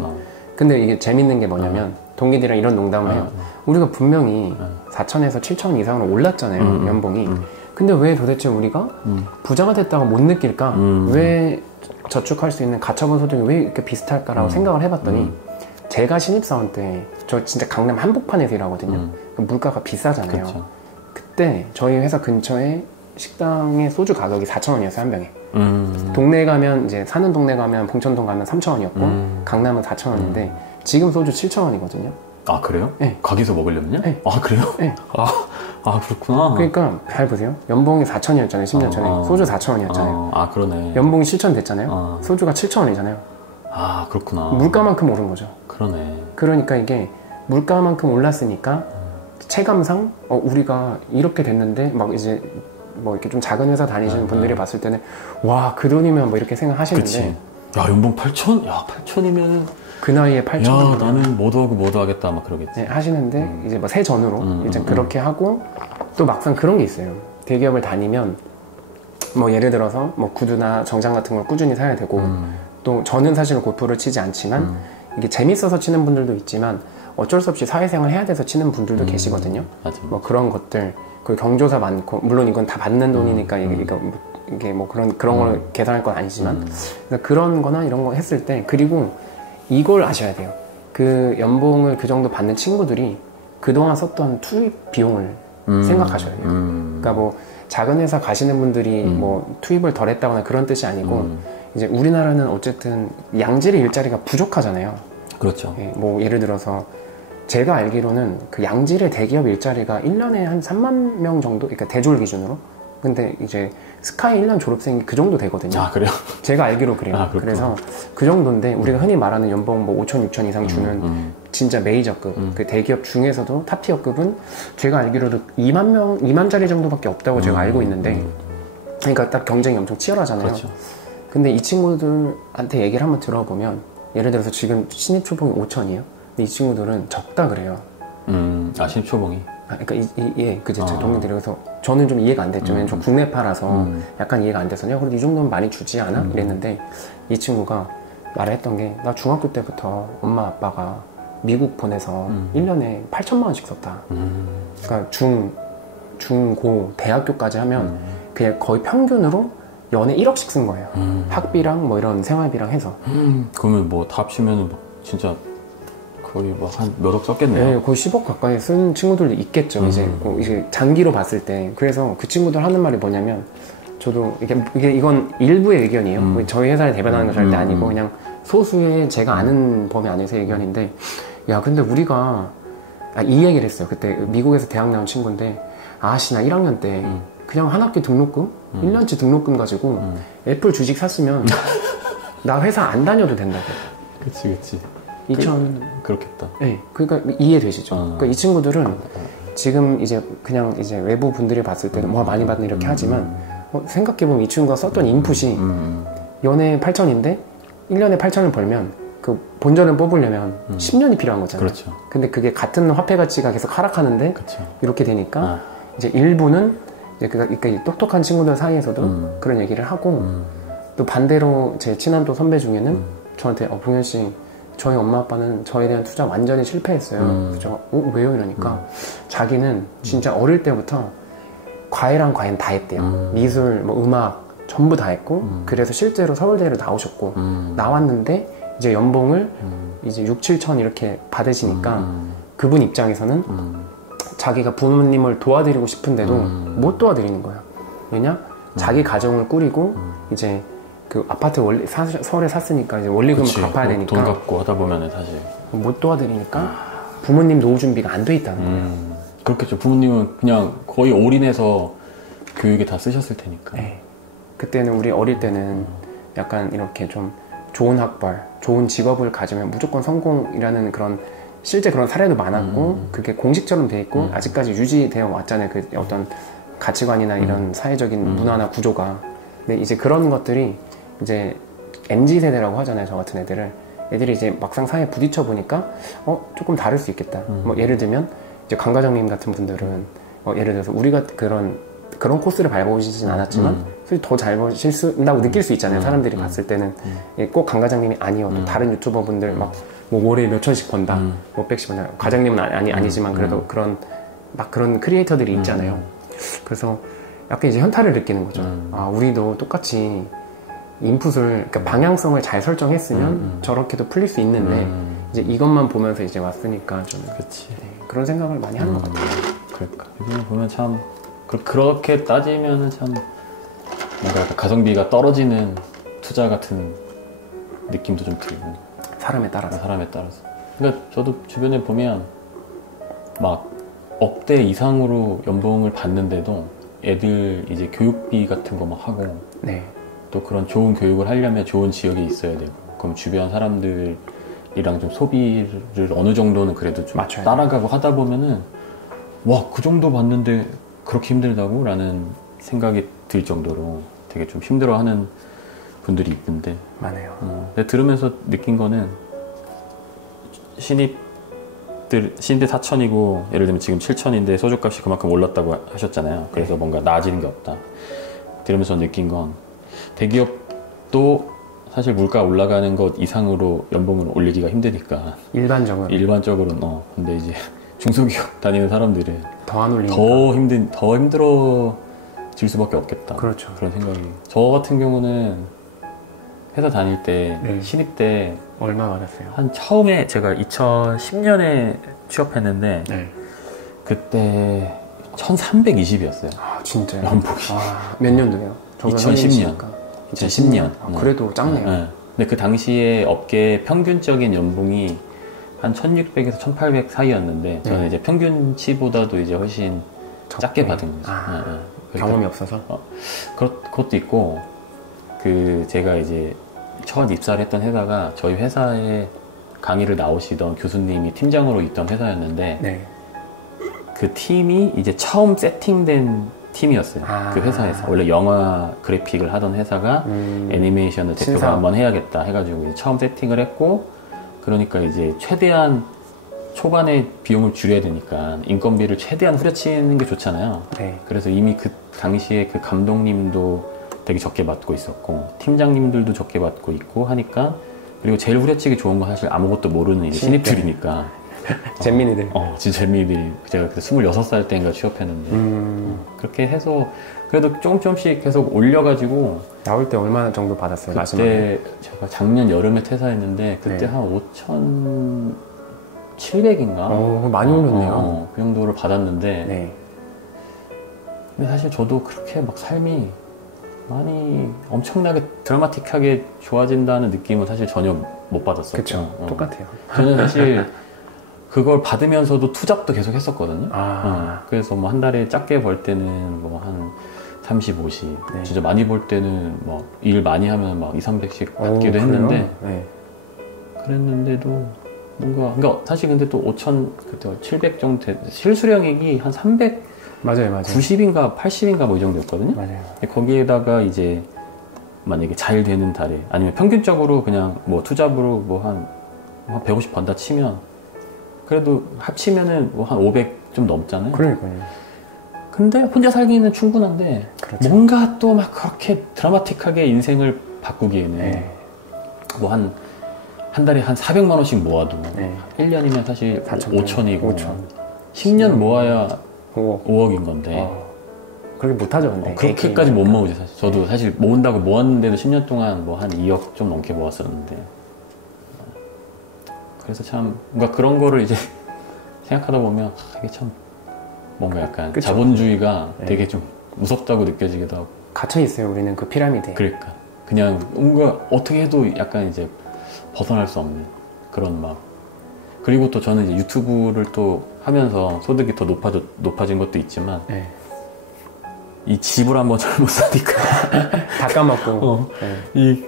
근데 이게 재밌는 게 뭐냐면 동기들이랑 이런 농담을 해요. 우리가 분명히 4천에서 7천 이상으로 올랐잖아요. 연봉이. 근데 왜 도대체 우리가 부자가 됐다고 못 느낄까? 왜 저축할 수 있는 가처분 소득이 왜 이렇게 비슷할까라고 생각을 해봤더니 제가 신입사원 때 저 진짜 강남 한복판에서 일하거든요. 물가가 비싸잖아요. 그쵸. 그때 저희 회사 근처에 식당의 소주 가격이 4,000원이었어요, 한 병에. 동네 가면 이제 사는 동네 가면 봉천동 가면 3,000원이었고 강남은 4,000원인데 지금 소주 7,000원이거든요. 아, 그래요? 네. 거기서 먹으려면요? 네. 아, 그래요? 네. 그렇구나. 그러니까 잘 보세요. 연봉이 4,000원이었잖아요. 10년 전에. 소주 4,000원이었잖아요. 그러네. 연봉이 7,000 됐잖아요. 소주가 7,000원이잖아요. 그렇구나. 물가만큼 오른 거죠. 그러네. 그러니까 이게 물가만큼 올랐으니까 체감상 우리가 이렇게 됐는데 막 이제 뭐 이렇게 좀 작은 회사 다니시는 분들이 봤을 때는 와, 그 돈이면 뭐 이렇게 생각하시는데 그치. 야, 연봉 8천? 야, 8천이면은 그 나이에 8,000원 야, 나는 뭐도 하겠다 막 그러겠지. 네, 하시는데 이제 뭐 세전으로 이제 그렇게 하고 또 막상 그런 게 있어요. 대기업을 다니면 뭐 예를 들어서 뭐 구두나 정장 같은 걸 꾸준히 사야 되고 또 저는 사실 골프를 치지 않지만 이게 재밌어서 치는 분들도 있지만 어쩔 수 없이 사회생활 해야 돼서 치는 분들도 계시거든요. 맞아. 뭐 그런 것들 그리고 경조사 많고 물론 이건 다 받는 돈이니까 이게 뭐 그런 걸 계산할 건 아니지만 그래서 그런 거나 이런 거 했을 때 그리고 이걸 아셔야 돼요. 그 연봉을 그 정도 받는 친구들이 그동안 썼던 투입 비용을 생각하셔야 돼요. 그러니까 뭐 작은 회사 가시는 분들이 뭐 투입을 덜 했다거나 그런 뜻이 아니고 이제 우리나라는 어쨌든 양질의 일자리가 부족하잖아요. 그렇죠. 예, 뭐 예를 들어서 제가 알기로는 그 양질의 대기업 일자리가 1년에 한 3만 명 정도, 그러니까 대졸 기준으로. 근데 이제 스카이 1년 졸업생이 그 정도 되거든요. 아, 그래요? 제가 알기로 그래요. 그래서 그 정도인데 우리가 흔히 말하는 연봉 뭐 5천, 6천 이상 주는 진짜 메이저급, 그 대기업 중에서도 탑티어급은 제가 알기로도 2만짜리 정도밖에 없다고 제가 알고 있는데 그러니까 딱 경쟁이 엄청 치열하잖아요. 그렇죠. 근데 이 친구들한테 얘기를 한번 들어보면 예를 들어서 지금 신입 초봉이 5천이에요. 근데 이 친구들은 적다 그래요. 신입 초봉이. 그러니까 그제 제 동료들이 그래서 저는 좀 이해가 안 됐죠. 왜냐면 저 국내파라서 약간 이해가 안 돼서요. 그래도 이 정도면 많이 주지 않아? 이랬는데 이 친구가 말을 했던 게 나 중학교 때부터 엄마 아빠가 미국 보내서 1년에 8천만 원씩 썼다. 그러니까 고 대학교까지 하면 그냥 거의 평균으로 연에 1억씩 쓴 거예요. 학비랑 뭐 이런 생활비랑 해서. 그러면 뭐 다 합치면 진짜 거의 뭐 한 몇억 썼겠네요. 네, 거의 10억 가까이 쓴 친구들도 있겠죠. 이제 장기로 봤을 때. 그래서 그 친구들 하는 말이 뭐냐면 저도 이건 일부의 의견이에요. 저희 회사를 대변하는 건 절대 아니고 그냥 소수의 제가 아는 범위 안에서의 의견인데 야, 근데 우리가 이 얘기를 했어요. 그때 미국에서 대학 나온 친구인데 나 1학년 때 그냥 한 학기 등록금 1년치 등록금 가지고 애플 주식 샀으면 나 회사 안 다녀도 된다고. 그치. 2000 그렇겠다. 네, 그러니까 이해되시죠? 그러니까 이 친구들은 지금 이제 그냥 이제 외부 분들이 봤을 때는 뭐 많이 받는 이렇게 하지만 생각해보면 이 친구가 썼던 인풋이 연에 8천인데 1년에 8천을 벌면 그 본전을 뽑으려면 10년이 필요한 거잖아요. 그렇죠. 근데 그게 같은 화폐 가치가 계속 하락하는데 그렇죠. 이렇게 되니까 이제 일부는 이제 그러니까 이 똑똑한 친구들 사이에서도 그런 얘기를 하고 또 반대로 제 친한 또 선배 중에는 저한테 봉현 씨 저희 엄마 아빠는 저에 대한 투자 완전히 실패했어요. 그래서 제가 왜요? 이러니까 자기는 진짜 어릴 때부터 과외랑 과외는 다 했대요. 미술, 뭐 음악 전부 다 했고 그래서 실제로 서울대를 나오셨고 나왔는데 이제 연봉을 이제 6, 7천 이렇게 받으시니까 그분 입장에서는 자기가 부모님을 도와드리고 싶은데도 못 도와드리는 거야. 왜냐? 자기 가정을 꾸리고 이제 그 아파트 서울에 샀으니까 이제 원리금을 갚아야 되니까 돈 갚고 하다 보면은 사실 못 도와드리니까 부모님 노후 준비가 안 돼 있다는 거예요. 그렇겠죠. 부모님은 그냥 거의 올인해서 교육에 다 쓰셨을 테니까. 네. 그때는 우리 어릴 때는 약간 이렇게 좀 좋은 학벌, 좋은 직업을 가지면 무조건 성공이라는 그런 실제 그런 사례도 많았고 그게 공식처럼 돼 있고 아직까지 유지되어 왔잖아요. 그 어떤 가치관이나 이런 사회적인 문화나 구조가. 근데 이제 그런 것들이 이제 MZ세대라고 하잖아요. 저 같은 애들이 이제 막상 사회에 부딪혀 보니까 조금 다를 수 있겠다. 뭐 예를 들면 이제 강 과장님 같은 분들은 예를 들어서 우리가 그런 코스를 밟아오시진 않았지만 더 잘 보신다고 느낄 수 있잖아요. 사람들이 봤을 때는 꼭 강 과장님이 아니어도 다른 유튜버 분들 막 뭐 월에 몇 천씩 번다, 몇 백씩 번다. 과장님은 아니지만 그래도 그런 크리에이터들이 있잖아요. 그래서 약간 이제 현타를 느끼는 거죠. 아, 우리도 똑같이 인풋을, 그러니까 방향성을 잘 설정했으면 저렇게도 풀릴 수 있는데 이제 이것만 보면서 이제 왔으니까 좀 그치. 그런 생각을 많이 하는 것 같아요. 그러니까 이거 보면 참 그렇게 따지면은 참 뭔가 가성비가 떨어지는 투자 같은 느낌도 좀 들고. 사람에 따라서. 그러니까 저도 주변에 보면 막 억대 이상으로 연봉을 받는데도 애들 이제 교육비 같은 거 막 하고 네. 또 그런 좋은 교육을 하려면 좋은 지역에 있어야 되고 그럼 주변 사람들이랑 좀 소비를 어느 정도는 그래도 좀 맞춰야 따라가고 하다 보면은 와, 그 정도 받는데 그렇게 힘들다고? 라는 생각이 들 정도로 되게 좀 힘들어하는 분들이 있던데 많아요. 근데 들으면서 느낀 거는 신입 4천이고 예를 들면 지금 7천인데 소주값이 그만큼 올랐다고 하셨잖아요. 그래서 뭔가 나아지는 게 없다. 들으면서 느낀 건 대기업도 사실 물가 올라가는 것 이상으로 연봉을 올리기가 힘드니까 일반적으로는 근데 이제 중소기업 다니는 사람들은 더 안 올리니까 더 힘들어질 수밖에 없겠다. 그렇죠. 그런 생각이. 저 같은 경우는 회사 다닐 때 네. 신입 때 얼마 받았어요? 한 처음에 제가 2010년에 취업했는데 네. 그때 1320이었어요. 아 진짜요? 연봉이. 몇 년도예요? 2010년. 그래도 작네요. 네. 근데 그 당시에 업계 평균적인 연봉이 한 1600에서 1800 사이였는데 저는 이제 평균치보다도 이제 훨씬 작게 받은 거죠. 경험이 없어서? 그것도 있고 제가 이제 첫 입사를 했던 회사가 저희 회사에 강의를 나오시던 교수님이 팀장으로 있던 회사였는데 네. 그 팀이 이제 처음 세팅된 팀이었어요. 그 회사에서. 원래 영화 그래픽을 하던 회사가 애니메이션을 대표가 한번 해야겠다 해가지고 이제 처음 세팅을 했고 그러니까 이제 최대한 초반에 비용을 줄여야 되니까 인건비를 최대한 후려치는 게 좋잖아요. 네. 그래서 이미 그 당시에 그 감독님도 되게 적게 받고 있었고 팀장님들도 적게 받고 있고 하니까 그리고 제일 후려치기 좋은 건 사실 아무것도 모르는 이제 신입들이니까 잼민이들. 진짜 잼민이들이 제가 그때 26살 때인가 취업했는데 그렇게 해서 그래도 조금씩 계속 올려가지고 나올 때 얼마나 정도 받았어요? 그때 마지막에? 제가 작년 여름에 퇴사했는데 그때 한 5,700인가? 많이 올렸네요. 그 정도를 받았는데 네. 근데 사실 저도 그렇게 막 삶이 많이 엄청나게 드라마틱하게 좋아진다는 느낌은 사실 전혀 못 받았었죠. 그쵸. 똑같아요. 저는 사실 그걸 받으면서도 투잡도 계속 했었거든요. 아. 그래서 뭐 한 달에 작게 벌 때는 뭐 한 30, 50. 네. 진짜 많이 벌 때는 뭐 일 많이 하면 막 2, 300씩 받기도 했는데. 네. 그랬는데도 뭔가, 그러니까 사실 근데 또 5,000, 그때 700 정도 실수령액이 한 300, 맞아요. 90인가 80인가 뭐 이 정도였거든요. 맞아요. 거기에다가 이제 만약에 잘 되는 달에 아니면 평균적으로 그냥 뭐 투잡으로 뭐 한 150 번다 치면 그래도 합치면은 뭐 한 500 좀 넘잖아요. 그러니까요. 근데 혼자 살기는 충분한데 그렇죠. 뭔가 또 막 그렇게 드라마틱하게 인생을 바꾸기에는 네. 뭐 한 달에 한 400만 원씩 모아도 네. 1년이면 사실 5천이고 5천. 10년 모아야 5억. 5억인 건데 그렇게 못하죠, 근데. 그렇게까지 못 모으죠. 사실 저도 사실 모은다고 모았는데도 10년 동안 뭐 한 2억 좀 넘게 모았었는데 그래서 참 뭔가 그런 거를 이제 생각하다 보면 이게 참 뭔가 약간 그쵸? 자본주의가 네. 되게 좀 무섭다고 느껴지기도 하고 갇혀 있어요, 우리는 그 피라미드에. 그러니까 그냥 뭔가 어떻게 해도 약간 이제 벗어날 수 없는 그런 막 그리고 또 저는 이제 유튜브를 또 하면서 소득이 더 높아진 것도 있지만 네. 이 집을 한번 잘못 사니까 다 까먹고. 네. 이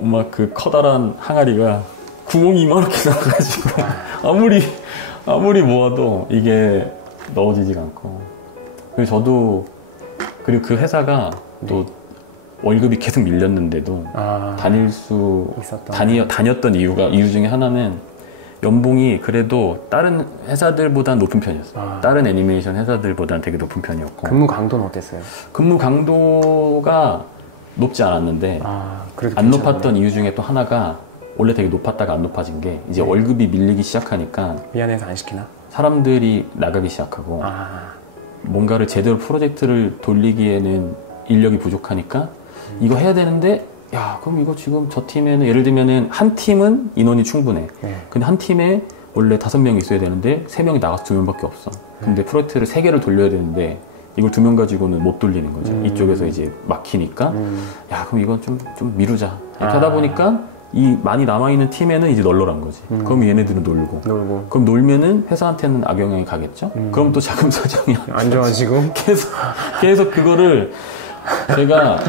막 그 커다란 항아리가 구멍이 이만하게 나가지고 아무리 모아도 이게 넣어지지가 않고 그리고 저도 그리고 그 회사가 또 월급이 계속 밀렸는데도 다녔던 이유 중에 하나는 연봉이 그래도 다른 회사들보다 높은 편이었어요. 다른 애니메이션 회사들보다는 되게 높은 편이었고 근무 강도는 어땠어요? 근무 강도가 높지 않았는데 안 높았던 이유 중에 또 하나가 원래 되게 높았다가 안 높아진 게 이제 월급이 밀리기 시작하니까 미안해서 안 시키나? 사람들이 나가기 시작하고 뭔가를 제대로 프로젝트를 돌리기에는 인력이 부족하니까 이거 해야 되는데 야 그럼 이거 지금 저 팀에는 예를 들면은 한 팀은 인원이 충분해. 근데 한 팀에 원래 5명이 있어야 되는데 3명이 나가서 2명밖에 없어. 근데 프로젝트를 3개를 돌려야 되는데 이걸 2명 가지고는 못 돌리는 거죠. 이쪽에서 이제 막히니까 야 그럼 이건 좀 미루자. 이렇게 하다 보니까 이 많이 남아있는 팀에는 이제 널널한 거지. 그럼 얘네들은 놀고. 그럼 놀면은 회사한테는 악영향이 가겠죠? 그럼 또 자금 사정이 안 좋아지고. 계속 그거를 제가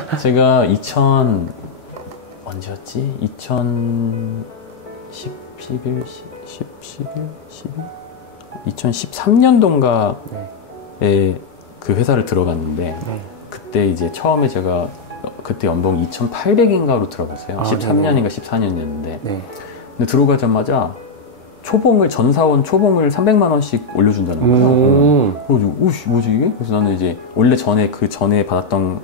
2013년도인가에 그 회사를 들어갔는데 그때 이제 처음에 제가 그때 연봉 2,800인가로 들어갔어요. 13년인가 14년이었는데 근데 들어가자마자 전사원 초봉을 300만 원씩 올려준다는 거예요. 그래서 오씨 뭐지 이게? 그래서 나는 이제 원래 그 전에 받았던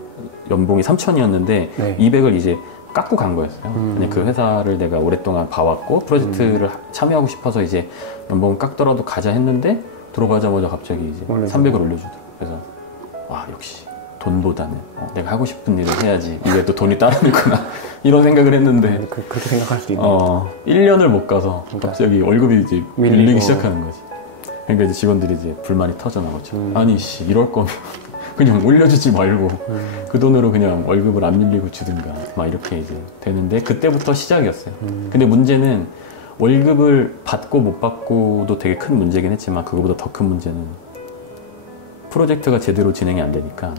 연봉이 3,000이었는데 200을 이제 깎고 간 거였어요. 그냥 그 회사를 내가 오랫동안 봐왔고 프로젝트를 참여하고 싶어서 이제 연봉을 깎더라도 가자 했는데 들어가자마자 갑자기 이제 300을 올려주더라고요. 그래서 와 역시 돈보다는 내가 하고 싶은 일을 해야지 이게 또 돈이 따르는구나 이런 생각을 했는데 그렇게 생각할 수 있네. 1년을 못 가서 갑자기 월급이 이제 밀리기 시작하는 거지. 그러니까 이제 직원들이 이제 불만이 터져 나오죠. 아니 씨 이럴 거면 그냥 올려주지 말고 그 돈으로 그냥 월급을 안 밀리고 주든가 막 이렇게 이제 되는데 그때부터 시작이었어요. 근데 문제는 월급을 받고 못 받고도 되게 큰 문제긴 했지만 그거보다 더 큰 문제는 프로젝트가 제대로 진행이 안 되니까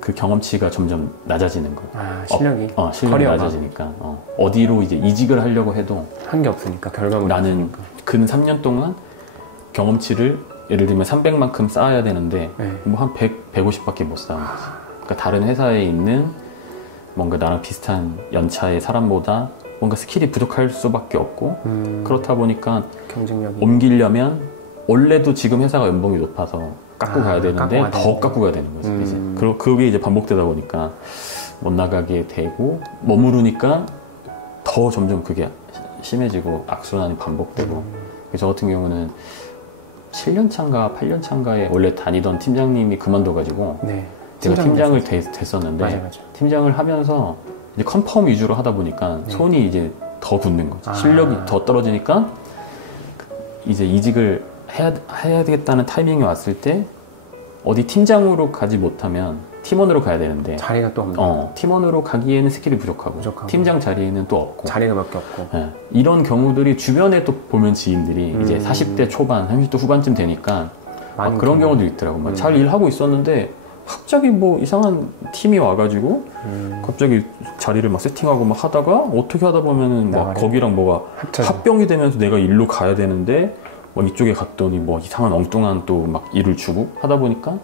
그 경험치가 점점 낮아지는 거예요. 실력이 낮아지니까 어디로 이제 이직을 하려고 해도 한 게 없으니까 결과물이 나는 근 3년 동안 경험치를 예를 들면 300만큼 쌓아야 되는데 뭐 한 100, 150밖에 못 쌓은 거지. 그러니까 다른 회사에 있는 뭔가 나랑 비슷한 연차의 사람보다 뭔가 스킬이 부족할 수밖에 없고 그렇다 보니까 경쟁력이 옮기려면 원래도 지금 회사가 연봉이 높아서 깎고 가야 되는데 더 깎고 가야 되는 거지. 이제. 그게 이제 반복되다 보니까 못 나가게 되고 머무르니까 더 점점 그게 심해지고 악순환이 반복되고 저 같은 경우는 7년 차인가 8년 차인가에 원래 다니던 팀장님이 그만둬가지고 제가 팀장을 됐었는데 팀장을 하면서 이제 컨펌 위주로 하다 보니까 손이 이제 더 굳는 거지. 실력이 더 떨어지니까 이제 이직을 해야 되겠다는 타이밍이 왔을 때 어디 팀장으로 가지 못하면 팀원으로 가야 되는데 자리가 또 없는 팀원으로 가기에는 스킬이 부족하고 팀장 자리에는 또 없고 자리가 밖에 없고 이런 경우들이 주변에 또 보면 지인들이 이제 40대 초반 30대 후반쯤 되니까 그런 경우도 있더라고. 잘 일하고 있었는데 갑자기 뭐 이상한 팀이 와가지고 갑자기 자리를 막 세팅하고 막 하다가 어떻게 하다 보면은 막 거기랑 뭐가 합병이 되면서 내가 일로 가야 되는데 뭐 이쪽에 갔더니 뭐 이상한 엉뚱한 또 막 일을 주고 하다 보니까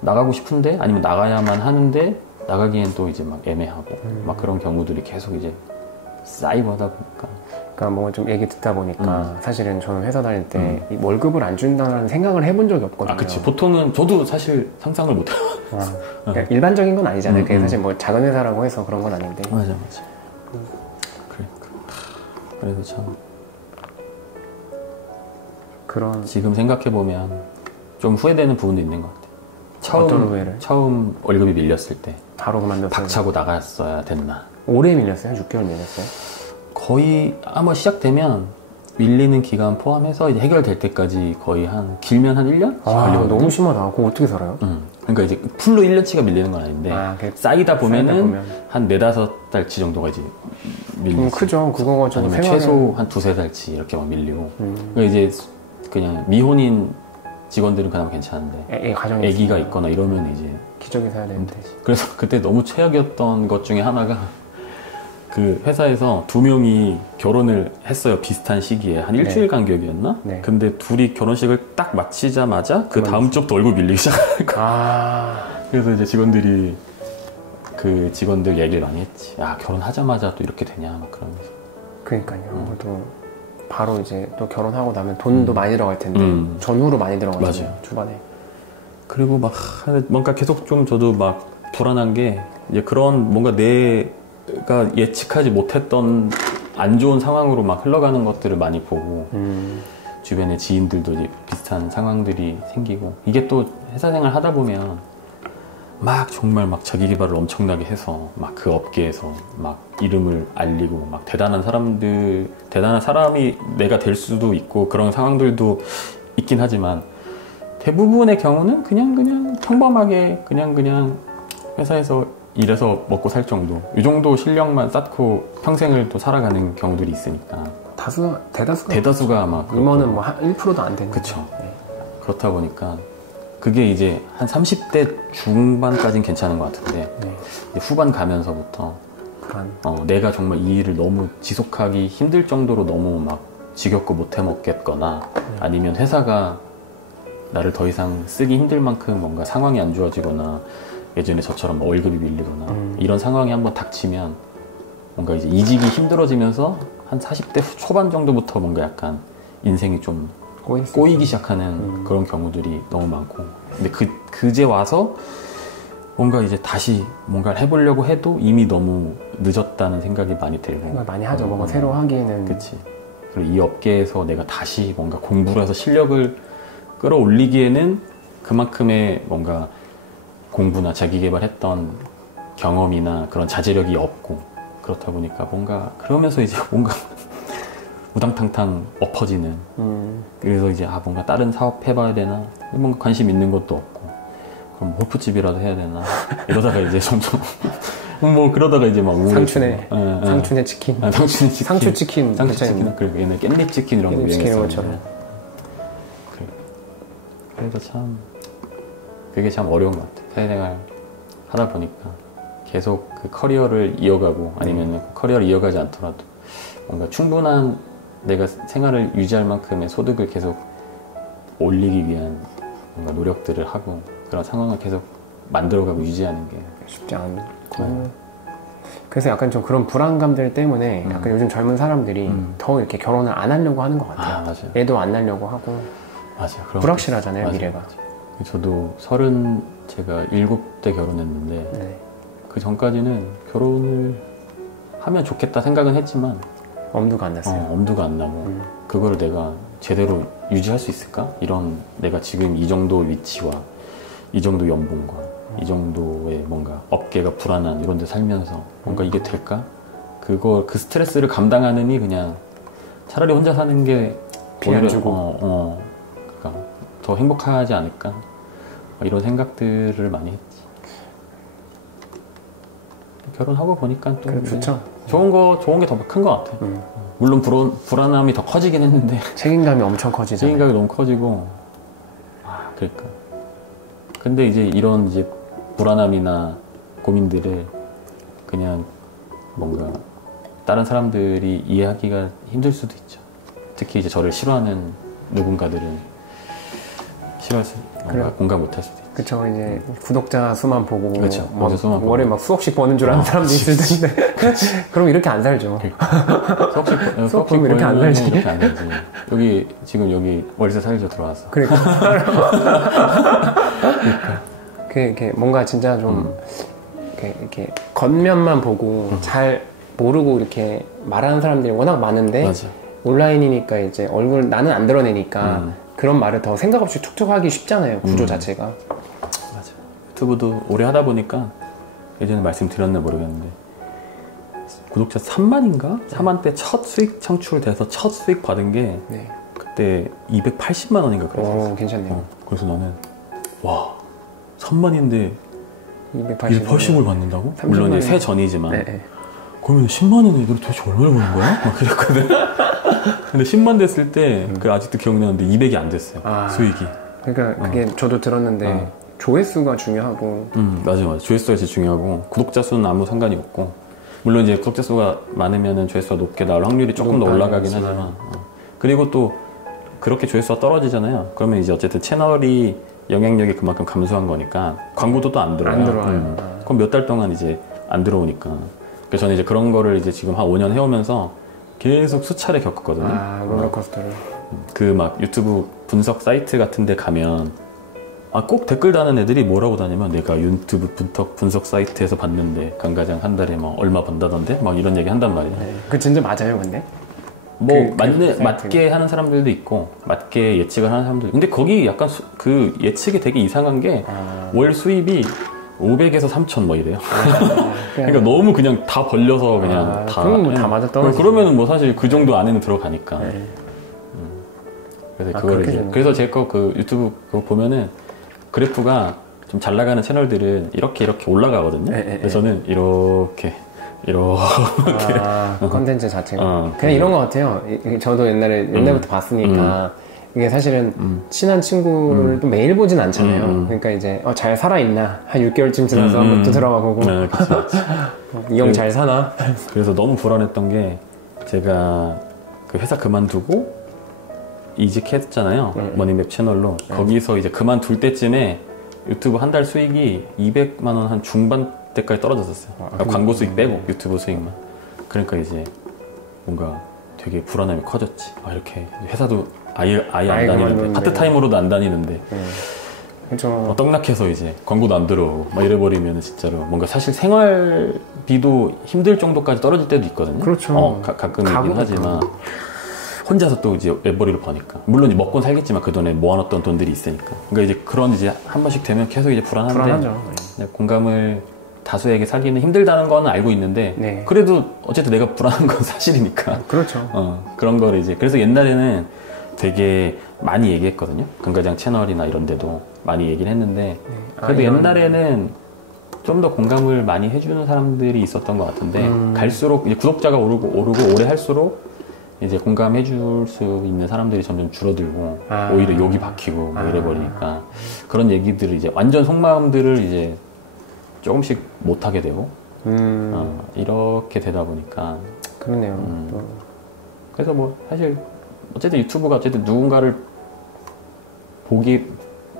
나가고 싶은데 아니면 나가야만 하는데 나가기엔 또 이제 막 애매하고 막 그런 경우들이 계속 이제 사이버다 보니까. 그러니까 뭐 좀 얘기 듣다 보니까 사실은 저는 회사 다닐 때 이 월급을 안 준다는 생각을 해본 적이 없거든요. 아, 그치. 보통은 저도 사실 상상을 못해요. 그러니까 일반적인 건 아니잖아요. 그게 사실 뭐 작은 회사라고 해서 그런 건 아닌데. 맞아. 그러니까. 그래서 참. 그런. 지금 생각해보면 좀 후회되는 부분도 있는 것 같아요. 어떤 후회를? 처음 월급이 밀렸을 때. 바로 그만뒀어요. 박차고 나갔어야 됐나. 오래 밀렸어요? 6개월 밀렸어요? 거의 아마 시작되면 밀리는 기간 포함해서 이제 해결될 때까지 거의 길면 한 1년? 걸리거든요. 너무 심하다. 그거 어떻게 살아요? 그러니까 이제 풀로 1년치가 밀리는 건 아닌데 쌓이다 보면은 한 4-5달치 정도가 이제 밀리죠. 크죠. 그거가 좀 최소 한 2-3달치 이렇게 막 밀리고. 그러니까 이제 그냥 미혼인 직원들은 그나마 괜찮은데 아기가 있거나 이러면 이제 기저귀 사야 되는데. 그래서 그때 너무 최악이었던 것 중에 하나가 그 회사에서 2명이 결혼을 했어요. 비슷한 시기에 한 일주일 간격이었나? 네. 근데 둘이 결혼식을 딱 마치자마자 그 다음 주부터 월급 밀리기 시작하는 거야. 그래서 이제 직원들 얘기를 많이 했지. 야, 결혼하자마자 또 이렇게 되냐 막 그러면서. 그러니까요. 또 바로 이제 또 결혼하고 나면 돈도 많이 들어갈 텐데 전후로 많이 들어가죠. 초반에. 그리고 막 뭔가 계속 좀 저도 막 불안한 게 이제 그런 뭔가 내가 예측하지 못했던 안 좋은 상황으로 막 흘러가는 것들을 많이 보고 주변에 지인들도 이제 비슷한 상황들이 생기고 이게 또 회사 생활 하다 보면 막 정말 막 자기 개발을 엄청나게 해서 막 그 업계에서 막 이름을 알리고 막 대단한 사람이 내가 될 수도 있고 그런 상황들도 있긴 하지만 대부분의 경우는 그냥 평범하게 그냥 회사에서 일해서 먹고 살 정도 이 정도 실력만 쌓고 평생을 또 살아가는 경우들이 있으니까 대다수가 아마 임원은 뭐 1%도 안 되는. 그쵸. 그렇다 보니까 그게 이제 한 30대 중반까지는 괜찮은 것 같은데 이제 후반 가면서부터 내가 정말 이 일을 너무 지속하기 힘들 정도로 너무 막 지겹고 못해 먹겠거나 아니면 회사가 나를 더 이상 쓰기 힘들 만큼 뭔가 상황이 안 좋아지거나 예전에 저처럼 월급이 밀리거나 이런 상황이 한번 닥치면 뭔가 이제 이직이 힘들어지면서 한 40대 초반 정도부터 뭔가 약간 인생이 좀 꼬이기 시작하는 그런 경우들이 너무 많고 근데 그제 와서 뭔가 이제 다시 뭔가를 해보려고 해도 이미 너무 늦었다는 생각이 많이 들고 생각 많이 하죠. 뭔가 새로 하기에는. 그치. 그리고 이 업계에서 내가 다시 뭔가 공부를 해서 실력을 끌어올리기에는 그만큼의 뭔가 공부나 자기 개발했던 경험이나 그런 자제력이 없고 그렇다 보니까 뭔가 그러면서 이제 뭔가 우당탕탕 엎어지는 그래서 이제 뭔가 다른 사업 해봐야 되나 뭔가 관심 있는 것도 없고 그럼 호프집이라도 해야 되나 이러다가 이제 점점 뭐 그러다가 이제 막 상춘의 치킨 상추 치킨 그리고 옛날 깻잎 치킨 이런 거 유행했었는데 그래서 참 그게 참 어려운 것 같아요. 사회생활 하다 보니까 계속 그 커리어를 이어가고 아니면 커리어를 이어가지 않더라도 뭔가 충분한 내가 생활을 유지할 만큼의 소득을 계속 올리기 위한 뭔가 노력들을 하고 그런 상황을 계속 만들어가고 유지하는 게 쉽지 않고 그래서 약간 좀 그런 불안감들 때문에 약간 요즘 젊은 사람들이 더 이렇게 결혼을 안 하려고 하는 것 같아요. 맞아요. 애도 안 낳으려고 하고 불확실하잖아요. 맞아요. 미래가. 저도 제가 7대 결혼했는데 그 전까지는 결혼을 하면 좋겠다 생각은 했지만 엄두가 안 났어요. 엄두가 안 나고 그거를 내가 제대로 유지할 수 있을까? 이런 내가 지금 이 정도 위치와 이 정도 연봉과 이 정도의 뭔가 업계가 불안한 이런 데 살면서 뭔가 이게 될까? 그 스트레스를 감당하느니 그냥 차라리 혼자 사는 게 오히려 그러니까 더 행복하지 않을까? 이런 생각들을 많이 했지. 결혼하고 보니까 또 좋죠. 좋은 게 더 큰 것 같아. 물론 불안함이 더 커지긴 했는데 책임감이 엄청 커지잖아요. 책임감이 너무 커지고 그러니까. 근데 이제 이런 이제 불안함이나 고민들을 그냥 뭔가 다른 사람들이 이해하기가 힘들 수도 있죠. 특히 이제 저를 싫어하는 누군가들은 뭔가 공감 못할 수도 있고. 그쵸. 이제 구독자 수만 보고 그쵸. 막 수만 월에 보고. 막 수억씩 버는 줄 아는 사람도 있을 텐데 그럼 이렇게 안 살죠. 수억씩 그럼 이렇게 안 살지. 이렇게 안 살지. 여기 지금 여기 월세 살죠 들어와서. 그러니까. 그게 뭔가 진짜 좀 이렇게 겉면만 보고 잘 모르고 이렇게 말하는 사람들이 워낙 많은데 맞아. 온라인이니까 이제 얼굴 나는 안 드러내니까 그런 말을 더 생각 없이 툭툭 하기 쉽잖아요. 구조 자체가. 맞아. 유튜브도 오래 하다 보니까 예전에 말씀드렸나 모르겠는데 구독자 3만인가? 3만 때 첫 수익 창출돼서 첫 수익 받은 게 네. 그때 280만 원인가 그랬었어. 오, 괜찮네요. 그래서 나는 와 3만인데 280을 280을 받는다고? 물론 이제 새 전이지만 네. 그러면 10만 원 애들이 도대체 얼마를 버는 거야? 막 그랬거든. 근데 10만 됐을 때 그 아직도 기억나는데 200이 안 됐어요. 수익이. 그러니까 그게 저도 들었는데 조회수가 중요하고 맞아. 조회수가 제일 중요하고 구독자 수는 아무 상관이 없고 물론 이제 구독자 수가 많으면 조회수가 높게 나올 확률이 조금 더 올라가긴 하지만 그리고 또 그렇게 조회수가 떨어지잖아요. 그러면 이제 어쨌든 채널이 영향력이 그만큼 감소한 거니까 광고도 또 안 들어와요. 안 들어와요. 그럼 몇 달 동안 이제 안 들어오니까. 그래서 저는 이제 그런 거를 이제 지금 한 5년 해오면서 계속 수차례 겪었거든요. 롤러코스터를. 그 막 유튜브 분석 사이트 같은 데 가면 꼭 댓글 다는 애들이 뭐라고 다니면 내가 유튜브 분석 사이트에서 봤는데 강가장 한 달에 막 얼마 번다던데 막 이런 얘기 한단 말이에요. 네. 그 진짜 맞아요, 근데? 뭐 맞게 하는 사람들도 있고 맞게 예측을 하는 사람들도 있고 근데 거기 약간 그 예측이 되게 이상한 게 월 수입이 500에서 3천 뭐 이래요. 그러니까 너무 그냥 다 벌려서 그냥 다. 그럼 뭐 다 맞아 떨어지죠. 그러면은 뭐 사실 그 정도 안에는 들어가니까. 그래서 그거를 이제 그래서 제 거 그 유튜브 그거 보면은 그래프가 좀 잘 나가는 채널들은 이렇게 올라가거든요. 근데 저는 이렇게. 컨텐츠 자체가 그냥 이런 것 같아요. 저도 옛날부터 봤으니까 이게 사실은 친한 친구를 또 매일 보진 않잖아요. 그러니까 이제 잘 살아있나 한 6개월쯤 지나서 한번 또 들어가 보고 이 형 잘 사나. 그래서 너무 불안했던 게 제가 그 회사 그만두고 이직했잖아요. 머니맵 채널로. 거기서 이제 그만둘 때쯤에 유튜브 한 달 수익이 200만 원 한 중반 때까지 떨어졌었어요. 그러니까 광고 수익 빼고 유튜브 수익만. 그러니까 이제 뭔가 되게 불안함이 커졌지. 이렇게 회사도 아예 안 다니는데 파트타임으로도 안 다니는데 그렇죠. 떡락해서 이제 광고도 안 들어오고 막 이래버리면 진짜로 뭔가 사실 생활비도 힘들 정도까지 떨어질 때도 있거든요. 그렇죠. 가끔이긴 하지만 혼자서 또 이제 외벌이로 버니까 물론 먹고 살겠지만 그 돈에 모아놨던 돈들이 있으니까 그러니까 이제 그런 이제 한 번씩 되면 계속 이제 불안한데 공감을 다수에게 사기는 힘들다는 건 알고 있는데 그래도 어쨌든 내가 불안한 건 사실이니까 그렇죠. 그런 거를 이제 그래서 옛날에는 되게 많이 얘기했거든요. 강가장 채널이나 이런 데도 많이 얘기를 했는데 그래도 옛날에는 좀 더 공감을 많이 해주는 사람들이 있었던 것 같은데 갈수록 이제 구독자가 오르고 오래 할수록 이제 공감해 줄 수 있는 사람들이 점점 줄어들고 오히려 욕이 박히고 뭐 이래버리니까 그런 얘기들을 이제 완전 속마음들을 이제 조금씩 못하게 되고 이렇게 되다 보니까 그러네요. 그래서 뭐 사실 어쨌든 유튜브가 어쨌든 누군가를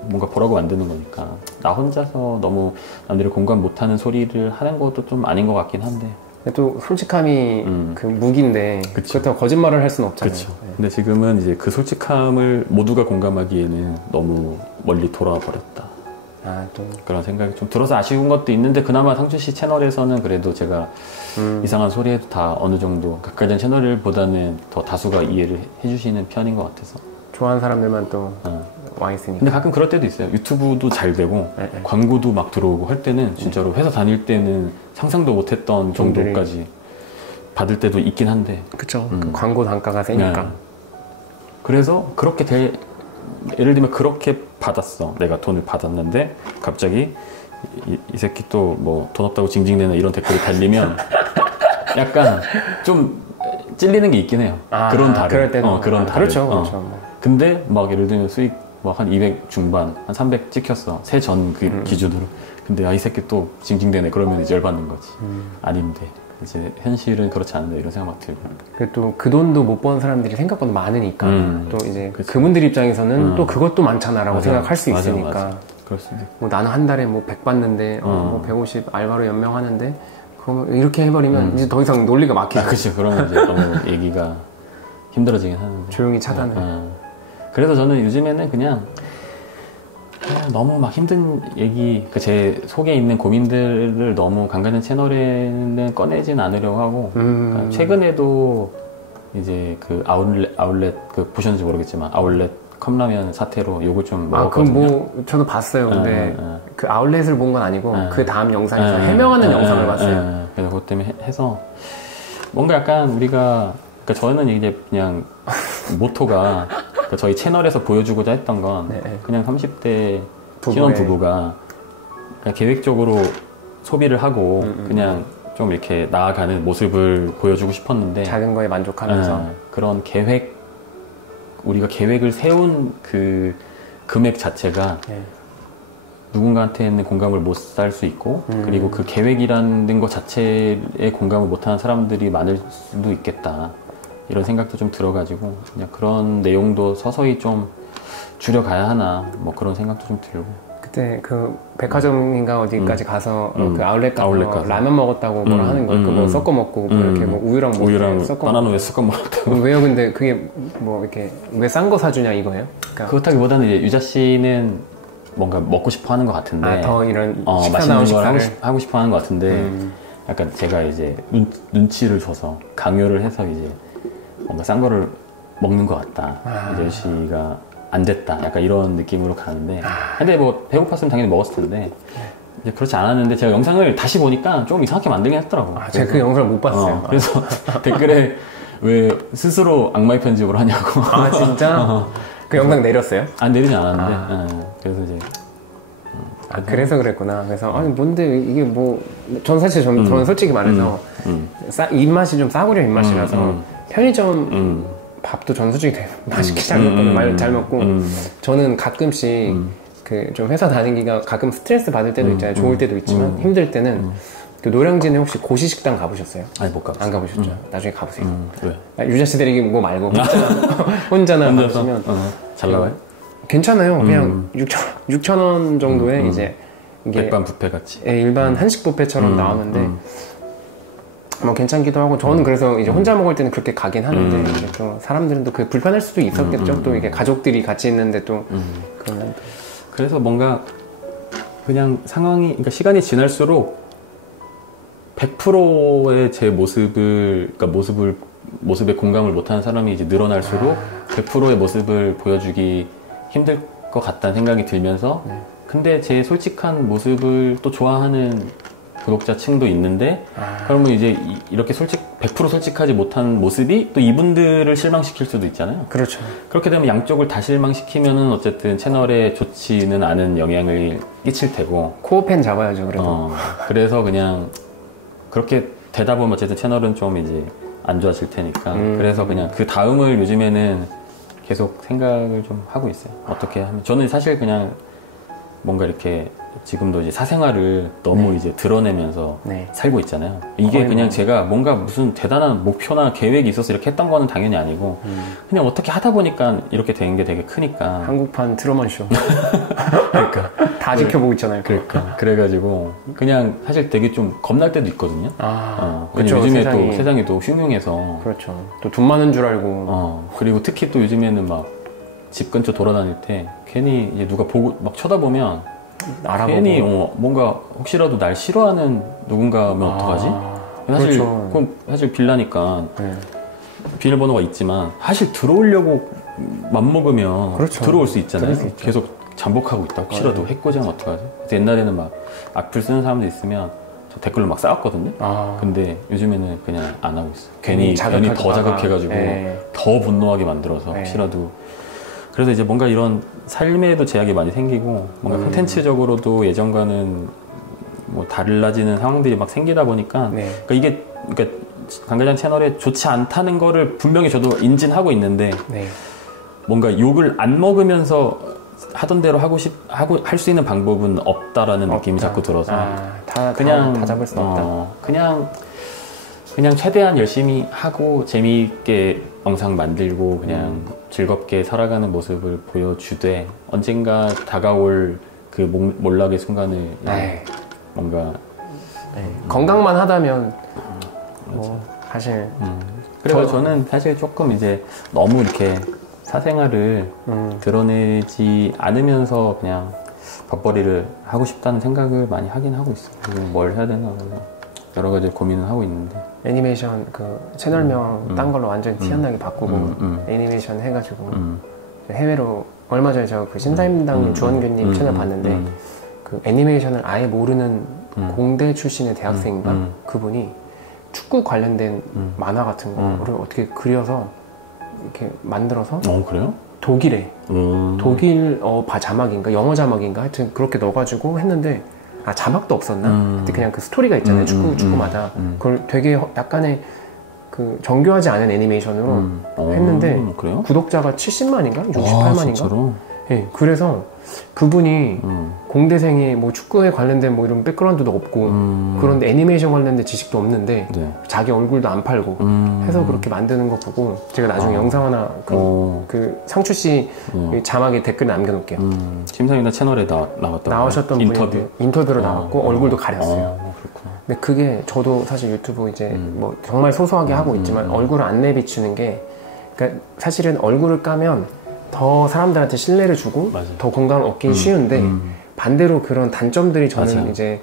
뭔가 보라고 만드는 거니까 나 혼자서 너무 남들이 공감 못하는 소리를 하는 것도 좀 아닌 것 같긴 한데 또 솔직함이 그 무기인데 그렇다고 거짓말을 할 수는 없잖아요. 그쵸. 근데 지금은 이제 그 솔직함을 모두가 공감하기에는 너무 멀리 돌아와 버렸다. 또 그런 생각이 좀 들어서 아쉬운 것도 있는데 그나마 상추씨 채널에서는 그래도 제가 이상한 소리 해도 다 어느 정도 각가전 채널보다는 더 다수가 이해를 해주시는 편인 것 같아서 좋아하는 사람들만 또 와 있으니까. 근데 가끔 그럴 때도 있어요. 유튜브도 잘 되고 광고도 막 들어오고 할 때는 진짜로 회사 다닐 때는 상상도 못했던 정도까지 받을 때도 있긴 한데 그쵸. 그 광고 단가가 세니까. 그래서 그렇게 예를 들면 그렇게 받았어. 내가 돈을 받았는데 갑자기 이 새끼 또 뭐 돈 없다고 징징대는 이런 댓글이 달리면 약간 좀 찔리는 게 있긴 해요. 그런 달에. 그럴 때도. 그런 달에. 그렇죠. 근데 막 예를 들면 수익 뭐 한 200 중반, 한 300 찍혔어. 새 전 그 기준으로. 근데 이 새끼 또 징징대네. 그러면 이제 열받는 거지. 아닌데. 이제 현실은 그렇지 않은다 이런 생각 막 들고. 또 그 돈도 못 버는 사람들이 생각보다 많으니까 또 이제 그치. 그분들 입장에서는 또 그것도 많잖아라고 맞아. 생각할 수 맞아, 있으니까. 맞아. 그럴 수도 있고. 뭐 나는 한 달에 뭐 100 받는데 뭐 150 알바로 연명하는데 그러면 이렇게 해버리면 이제 더 이상 논리가 막히죠. 그렇죠. 그러면 이제 너무 얘기가 힘들어지긴 하는데. 조용히 차단을. 그래서 저는 요즘에는 그냥 너무 막 힘든 얘기, 제 속에 있는 고민들을 너무 강간의 채널에는 꺼내진 않으려고 하고, 그러니까 최근에도 이제 그 아울렛 보셨는지 모르겠지만 아울렛 컵라면 사태로 욕을 좀 먹었거든요. 그럼 뭐 저도 봤어요. 근데 그 아울렛을 본 건 아니고 그 다음 영상에서 해명하는 영상을 봤어요. 그래서 그것 때문에 해서 뭔가 약간 우리가, 그러니까 저는 이제 그냥 모토가 그러니까 저희 채널에서 보여주고자 했던 건 그냥 30대 신혼부부가 그냥 계획적으로 소비를 하고 그냥 좀 이렇게 나아가는 모습을 보여주고 싶었는데, 작은 거에 만족하면서 그런 우리가 계획을 세운 그 금액 자체가 누군가한테는 공감을 못 살 수 있고, 그리고 그 계획이라는 것 자체에 공감을 못하는 사람들이 많을 수도 있겠다 이런 생각도 좀 들어가지고 그냥 그런 내용도 서서히 좀 줄여가야 하나 뭐 그런 생각도 좀 들고. 그때 그 백화점인가 어디까지 가서 그 아울렛 가서 라면 먹었다고 뭐라 하는 거예요. 뭐 섞어 먹고 뭐 이렇게 뭐 우유랑 섞어 바나나 우유 섞어 먹었다고. 왜요? 근데 그게 뭐 이렇게 왜 싼 거 사주냐 이거예요? 그러니까 그렇다기보다는 이제 유자 씨는 뭔가 먹고 싶어 하는 것 같은데, 더 이런 맛있는 걸 하고 싶어 하는 것 같은데, 약간 제가 이제 눈치를 줘서 강요를 해서 이제 뭔가 싼 거를 먹는 것 같다. 유자 씨가 안 됐다. 약간 이런 느낌으로 가는데, 근데 뭐 배고팠으면 당연히 먹었을 텐데 이제 그렇지 않았는데, 제가 영상을 다시 보니까 좀 이상하게 만들긴 했더라고. 제가 그 영상을 못 봤어요. 그래서 댓글에 왜 스스로 악마의 편집을 하냐고. 진짜? 그 영상 내렸어요? 안 내리진 않았는데. 그래서 이제 그래서 그랬구나. 그래서 아니 뭔데 이게 뭐, 전 사실 저는 솔직히 말해서 입맛이 좀 싸구려 입맛이라서 편의점 밥도 전 솔직히 되게 맛있게 잘 먹거든요. 잘 먹고 저는 가끔씩 그 좀 회사 다니기가 가끔 스트레스 받을 때도 있잖아요. 좋을 때도 있지만 힘들 때는 그 노량진에 혹시 고시식당 가보셨어요? 아니, 못 가봤어요. 안 가보셨죠? 나중에 가보세요. 왜? 유자 씨 데리기 뭐 말고 혼자나 가보시면 잘 나와요? 괜찮아요. 그냥 6,000원 정도에 이제 이게 백반 뷔페 같이. 일반 한식 뷔페처럼 나오는데 뭐 괜찮기도 하고, 저는 그래서 이제 혼자 먹을 때는 그렇게 가긴 하는데 이제 또 사람들은 또 그 불편할 수도 있었겠죠. 또 이게 가족들이 같이 있는데 또 그러면 또. 그래서 뭔가 그냥 상황이, 그러니까 시간이 지날수록 100%의 제 모습을, 그러니까 모습에 공감을 못하는 사람이 이제 늘어날수록 100%의 모습을 보여주기 힘들 것 같다는 생각이 들면서, 근데 제 솔직한 모습을 또 좋아하는 구독자층도 있는데, 그러면 이제 이렇게 100% 솔직하지 못한 모습이 또 이분들을 실망시킬 수도 있잖아요. 그렇죠. 그렇게 되면 양쪽을 다 실망시키면은 어쨌든 채널에 좋지는 않은 영향을 끼칠 테고. 코어펜 잡아야죠, 그래도. 그래서 그냥 그렇게 되다 보면 어쨌든 채널은 좀 이제 안 좋아질 테니까. 그래서 그냥 그 다음을 요즘에는 계속 생각을 좀 하고 있어요. 어떻게 하면. 저는 사실 그냥 뭔가 이렇게 지금도 이제 사생활을 너무 이제 드러내면서 살고 있잖아요. 이게 그냥 제가 뭔가 무슨 대단한 목표나 계획이 있어서 이렇게 했던 거는 당연히 아니고, 그냥 어떻게 하다 보니까 이렇게 된 게 되게 크니까. 한국판 트루먼쇼. 그러니까. 다 지켜보고 있잖아요. 그러니까. 그래가지고 그냥 사실 되게 좀 겁날 때도 있거든요. 그렇죠. 요즘에 또 세상이 또 흉흉해서. 그렇죠. 또 돈 많은 줄 알고. 그리고 특히 또 요즘에는 막 집 근처 돌아다닐 때 괜히 이제 누가 보고 막 쳐다보면 알아보고. 괜히 뭔가 혹시라도 날 싫어하는 누군가면 어떡하지? 사실 그렇죠. 그건 사실 빌라니까 비밀번호가 있지만 사실 들어오려고 맘먹으면 그렇죠. 들어올 수 있잖아요. 들어올 수 있죠. 계속 잠복하고 있다. 혹시라도 해코지하면 어떡하지? 그래서 옛날에는 막 악플 쓰는 사람들 있으면 저 댓글로 막 싸웠거든요. 근데 요즘에는 그냥 안 하고 있어요. 괜히 더 자극해가지고 더 분노하게 만들어서 혹시라도. 그래서 이제 뭔가 이런 삶에도 제약이 많이 생기고, 뭔가 콘텐츠적으로도 예전과는 뭐 달라지는 상황들이 막 생기다 보니까, 그러니까 강대장 채널에 좋지 않다는 거를 분명히 저도 인지하고 있는데, 뭔가 욕을 안 먹으면서 하던 대로 할 수 있는 방법은 없다라는 느낌이 자꾸 들어서, 다 잡을 수 없다. 그냥 그냥 최대한 열심히 하고 재미있게 영상 만들고 그냥 즐겁게 살아가는 모습을 보여주되 언젠가 다가올 그 몰락의 순간을 뭔가 건강만 하다면 뭐 사실 그래서 저는 사실 조금 이제 너무 이렇게 사생활을 드러내지 않으면서 그냥 밥벌이를 하고 싶다는 생각을 많이 하긴 하고 있어요. 뭘 해야 되나 여러 가지 고민을 하고 있는데 애니메이션 그 채널명 딴 걸로 완전히 티 안 나게 바꾸고 애니메이션 해가지고 해외로 얼마 전에 저 그 신사임당 주원규님 채널 봤는데 그 애니메이션을 아예 모르는 공대 출신의 대학생인가 그분이 축구 관련된 만화 같은 거를 어떻게 그려서 이렇게 만들어서 그래요? 독일에 독일 자막인가 영어 자막인가 하여튼 그렇게 넣어가지고 했는데 자막도 없었나? 그때 그냥 그 스토리가 있잖아요. 축구마다 그걸 되게 약간의 그 정교하지 않은 애니메이션으로 했는데 그래요? 구독자가 70만인가? 68만인가? 진짜로? 네, 그래서 그분이 공대생이 뭐 축구에 관련된 뭐 이런 백그라운드도 없고 그런데 애니메이션 관련된 지식도 없는데 자기 얼굴도 안 팔고 해서 그렇게 만드는 거 보고 제가 나중에 영상 하나 그 상추 씨 자막에 댓글 남겨놓을게요. 심사위원 채널에 나오셨던 분이 인터뷰로 나왔고 얼굴도 가렸어요. 그렇구나. 근데 그게 저도 사실 유튜브 이제 뭐 정말 소소하게 하고 있지만 얼굴을 안 내비추는 게 그러니까 사실은 얼굴을 까면 더 사람들한테 신뢰를 주고 더 공감을 얻기 쉬운데 반대로 그런 단점들이 저는 맞아요. 이제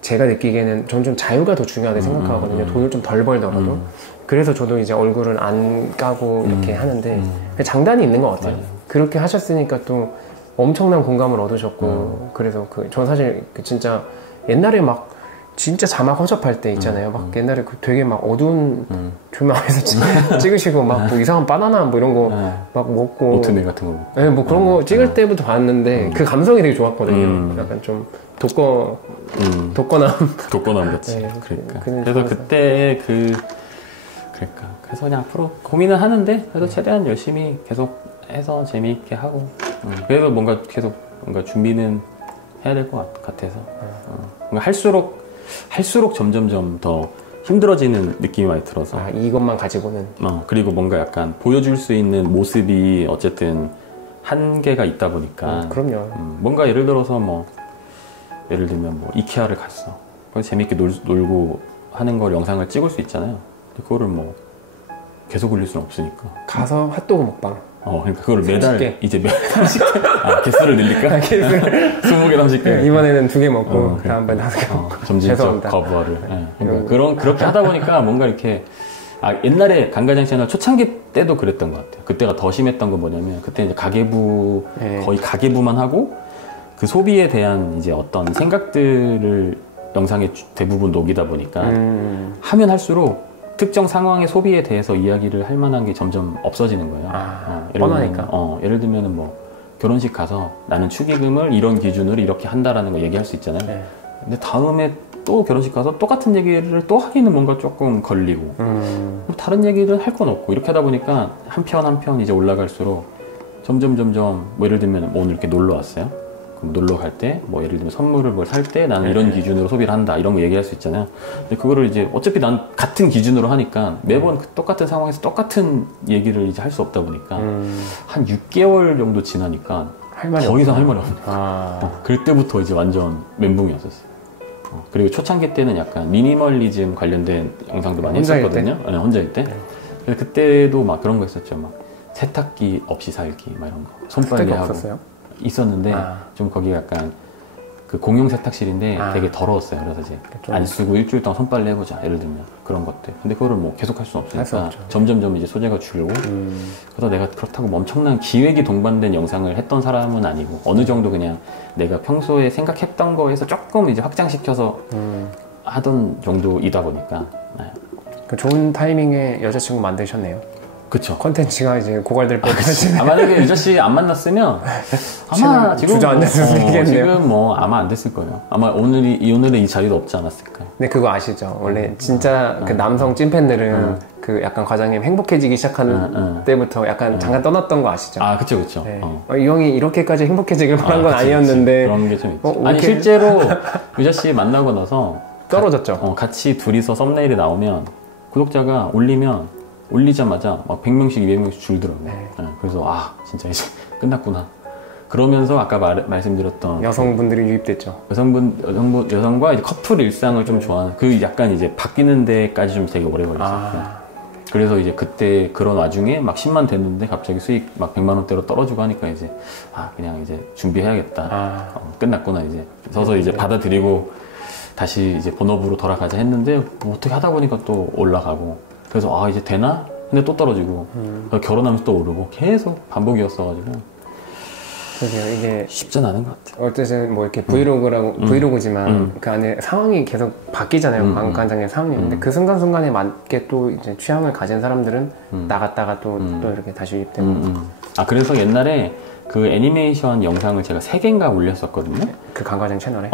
제가 느끼기에는 저는 좀 자유가 더 중요하다고 생각하거든요. 돈을 좀 덜 벌더라도. 그래서 저도 이제 얼굴을 안 까고 이렇게 하는데 장단이 있는 것 같아요. 그렇게 하셨으니까 또 엄청난 공감을 얻으셨고 그래서 저는 사실 진짜 옛날에 막 진짜 자막 허접할 때 있잖아요. 막 옛날에 되게 막 어두운 조명에서 찍으시고 막 뭐 이상한 바나나 뭐 이런 거 막 먹고 오트밀 같은 거. 네, 뭐 그런 거 찍을 때부터 봤는데 그 감성이 되게 좋았거든요. 약간 좀 독거남 같이. 네, 그러니까. 그래서 그때 그래서 그냥 앞으로 고민을 하는데 그래도 최대한 열심히 계속 해서 재미있게 하고 그래도 뭔가 계속 뭔가 준비는 해야 될 것 같아서 뭔가 할수록 점점점 더 힘들어지는 느낌이 많이 들어서 이것만 가지고는 그리고 뭔가 약간 보여줄 수 있는 모습이 어쨌든 한계가 있다 보니까 그럼요. 뭔가 예를 들어서 예를 들면 이케아를 갔어. 재밌게 놀고 하는 걸 영상을 찍을 수 있잖아요. 근데 그거를 계속 올릴 수는 없으니까 가서 핫도그 먹방. 그러니까 그걸 30개. 매달 이제 30개 개수를 늘릴까? 20개, 30개. 이번에는 2개 먹고 다음번에 5개 먹고. 점진적 거부화를. 그러니까 그렇게 하다 보니까 뭔가 이렇게 옛날에 강가장 채널 초창기 때도 그랬던 것 같아요. 그때가 더 심했던 건 뭐냐면 그때 이제 거의 가계부만 하고 그 소비에 대한 이제 어떤 생각들을 영상에 대부분 녹이다 보니까 하면 할수록 특정 상황의 소비에 대해서 이야기를 할 만한 게 점점 없어지는 거예요. 뻔하니까. 예를 들면 결혼식 가서 나는 축의금을 이런 기준으로 이렇게 한다라는 거 얘기할 수 있잖아요. 근데 다음에 또 결혼식 가서 똑같은 얘기를 또 하기는 뭔가 조금 걸리고 다른 얘기를 할 건 없고 이렇게 하다 보니까 한 편 이제 올라갈수록 점점 예를 들면 오늘 이렇게 놀러 왔어요. 그럼 놀러 갈 때 예를 들면 선물을 뭘 살 때 나는 이런 기준으로 소비를 한다 이런 거 얘기할 수 있잖아요. 근데 그거를 이제 어차피 난 같은 기준으로 하니까 매번 똑같은 상황에서 똑같은 얘기를 이제 할 수 없다 보니까 한 6개월 정도 지나니까 더 이상 할 말이 없네. 그때부터 이제 완전 멘붕이었었어요. 그리고 초창기 때는 약간 미니멀리즘 관련된 영상도 많이 했었거든요. 혼자일 때. 그때도 그런 거 했었죠. 세탁기 없이 살기 이런 거. 손빨래 하고. 없었어요? 있었는데 좀 거기 약간 그 공용 세탁실인데 되게 더러웠어요. 그래서 이제 안 쓰고 일주일 동안 손빨래 해보자. 예를 들면 그런 것들. 근데 그거를 계속 할 수는 없으니까 점점점 이제 소재가 줄고. 그래서 내가 그렇다고 엄청난 기획이 동반된 영상을 했던 사람은 아니고 어느 정도 그냥 내가 평소에 생각했던 거에서 조금 이제 확장시켜서 하던 정도이다 보니까. 좋은 타이밍에 여자친구 만드셨네요. 그쵸. 컨텐츠가 이제 고갈될 뻔했지. 만약에 유저 씨 안 만났으면 아마 지금 주저앉았겠네요. 지금 아마 안 됐을 거예요. 아마 오늘의 이 자리도 없지 않았을까. 근데 그거 아시죠? 원래 진짜 그 남성 찐팬들은 그 약간 과장님 행복해지기 시작하는 때부터 약간 잠깐 떠났던 거 아시죠? 그쵸. 네. 이 형이 이렇게까지 행복해지길 바란 건 아니었는데. 그런 게 좀 있지. 아니 실제로 유저 씨 만나고 나서 떨어졌죠. 같이 둘이서 썸네일이 나오면 구독자가 올리자마자 막 100명씩 200명씩 줄더라고요. 네. 네, 그래서 진짜 이제 끝났구나. 그러면서 아까 말씀드렸던 여성분들이 유입됐죠. 여성과 이제 커플 일상을 좀 좋아하는 그 약간 이제 바뀌는 데까지 좀 되게 오래 걸렸어요. 그래서 이제 그때 그런 와중에 막 10만 됐는데 갑자기 수익 막 100만 원대로 떨어지고 하니까 이제 그냥 이제 준비해야겠다. 끝났구나 이제. 서서 이제 받아들이고 다시 이제 본업으로 돌아가자 했는데 뭐 어떻게 하다 보니까 또 올라가고 그래서 이제 되나? 근데 또 떨어지고 결혼하면서 또 오르고 계속 반복이었어가지고 그러게요. 이게 쉽진 않은 것 같아요. 어쨌든 뭐 이렇게 브이로그지만 그 안에 상황이 계속 바뀌잖아요. 관광장의 상황이. 근데 그 순간순간에 맞게 또 이제 취향을 가진 사람들은 나갔다가 또 이렇게 다시 유입되고. 그래서 옛날에 그 애니메이션 영상을 제가 3개인가 올렸었거든요. 그 관광장 채널에?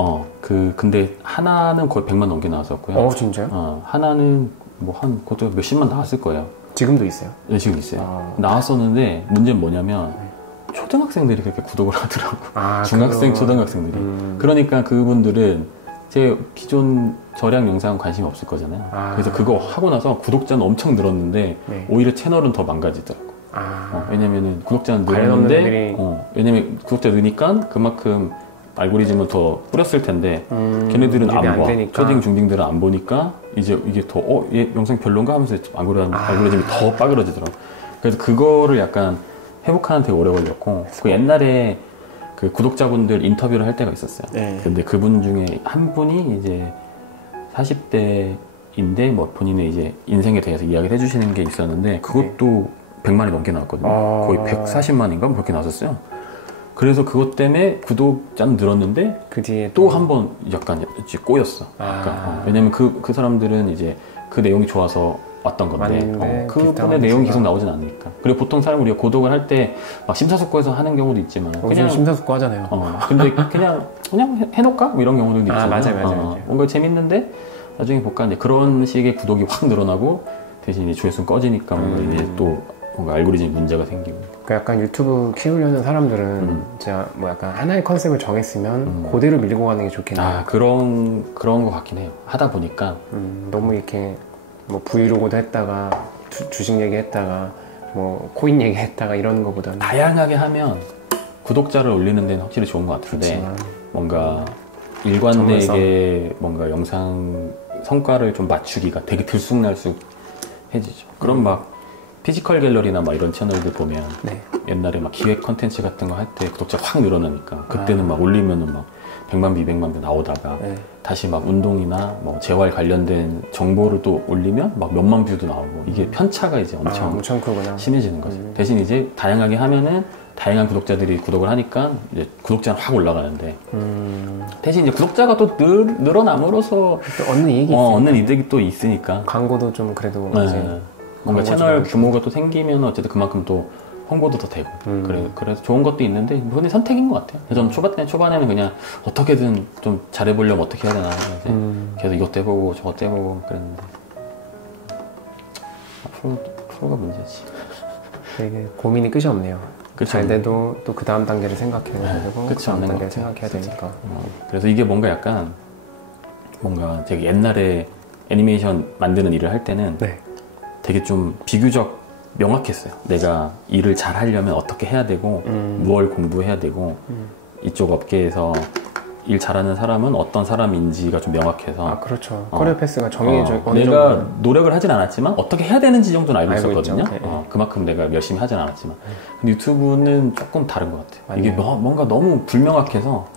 근데 하나는 거의 100만 넘게 나왔었고요. 진짜요? 하나는 뭐 그것도 몇십만 나왔을 거예요. 지금도 있어요? 네, 지금 있어요. 나왔었는데 문제는 뭐냐면 초등학생들이 그렇게 구독을 하더라고. 중학생, 초등학생들이. 그러니까 그분들은 제 기존 저량 영상 관심이 없을 거잖아요. 그래서 그거 하고 나서 구독자는 엄청 늘었는데 오히려 채널은 더 망가지더라고. 왜냐면은 구독자는 늘었는데 왜냐면 구독자 늘니까 그만큼 알고리즘은 더 뿌렸을 텐데 걔네들은 안 봐. 초딩 중딩들은 안 보니까 이제 이게 더 얘 영상 별론가 하면서 알고리즘이 더 빠그러지더라고. 그래서 그거를 약간 회복하는 되게 오래 걸렸고 그 옛날에 그 구독자분들 인터뷰를 할 때가 있었어요. 근데 그분 중에 한 분이 이제 40대인데 뭐 본인의 이제 인생에 대해서 이야기를 해주시는 게 있었는데 그것도 100만이 넘게 나왔거든요. 거의 140만인가 뭐 그렇게 나왔었어요. 그래서 그것 때문에 구독자는 늘었는데 그 뒤에 또 한 번 약간 꼬였어. 왜냐면 그 사람들은 이제 그 내용이 좋아서 왔던 건데 그분의 내용이 계속 나오진 않으니까. 그리고 보통 사람 우리가 구독을 할 때 막 심사숙고해서 하는 경우도 있지만 그냥 심사숙고 하잖아요. 근데 그냥 해놓을까? 뭐 이런 경우도 있잖아요. 맞아요. 뭔가 재밌는데 나중에 볼까? 이제 그런 식의 구독이 확 늘어나고 대신 이제 조회수 꺼지니까 뭔가 이제 또 뭔가 알고리즘이 문제가 생기고. 그러니까 약간 유튜브 키우려는 사람들은 진짜 뭐 약간 하나의 컨셉을 정했으면 그대로 밀고 가는 게 좋겠네요. 그런 거 같긴 해요. 하다 보니까 너무 이렇게 뭐 브이로그도 했다가 주식 얘기했다가 뭐 코인 얘기했다가 이런 거보다는 다양하게 하면 구독자를 올리는 데는 확실히 좋은 것 같은데 그렇지만, 뭔가 일관되게 뭔가 영상 성과를 좀 맞추기가 되게 들쑥날쑥해지죠. 그럼 막 피지컬 갤러리나 막 이런 채널들 보면 옛날에 막 기획 컨텐츠 같은 거 할 때 구독자가 확 늘어나니까 그때는 막 올리면은 막 100만, 200만 뷰 나오다가 다시 막 운동이나 뭐 재활 관련된 정보를 또 올리면 막 몇만 뷰도 나오고 이게 편차가 이제 엄청 크구나. 심해지는 거죠. 대신 이제 다양하게 하면은 다양한 구독자들이 구독을 하니까 이제 구독자는 확 올라가는데 대신 이제 구독자가 또 늘어남으로써 또 얻는 이익이 있으니까. 얻는 이득이 또 있으니까 광고도 좀 그래도 이제 뭔가 채널 규모가 또 생기면 어쨌든 그만큼 또 홍보도 더 되고 그래서 좋은 것도 있는데 그건 선택인 것 같아요. 그래서 저는 초반에는 그냥 어떻게든 좀 잘해보려면 어떻게 해야 되나 이제 계속 이것도 해보고 저것도 해보고 그랬는데 프로가 문제지. 되게 고민이 끝이 없네요. 잘 돼도 또 그 다음 단계를 생각해야 되고 그 다음 단계를 생각해야 되니까. 그래서 이게 뭔가 약간 뭔가 제가 옛날에 애니메이션 만드는 일을 할 때는 되게 좀 비교적 명확했어요. 내가 일을 잘 하려면 어떻게 해야 되고 무엇을 공부해야 되고 이쪽 업계에서 일 잘하는 사람은 어떤 사람인지가 좀 명확해서 그렇죠. 커리어 패스가 정해져 내가 노력을 하진 않았지만 어떻게 해야 되는지 정도는 알고 있었거든요. 그만큼 내가 열심히 하진 않았지만 근데 유튜브는 조금 다른 것 같아요. 이게 뭔가 너무 불명확해서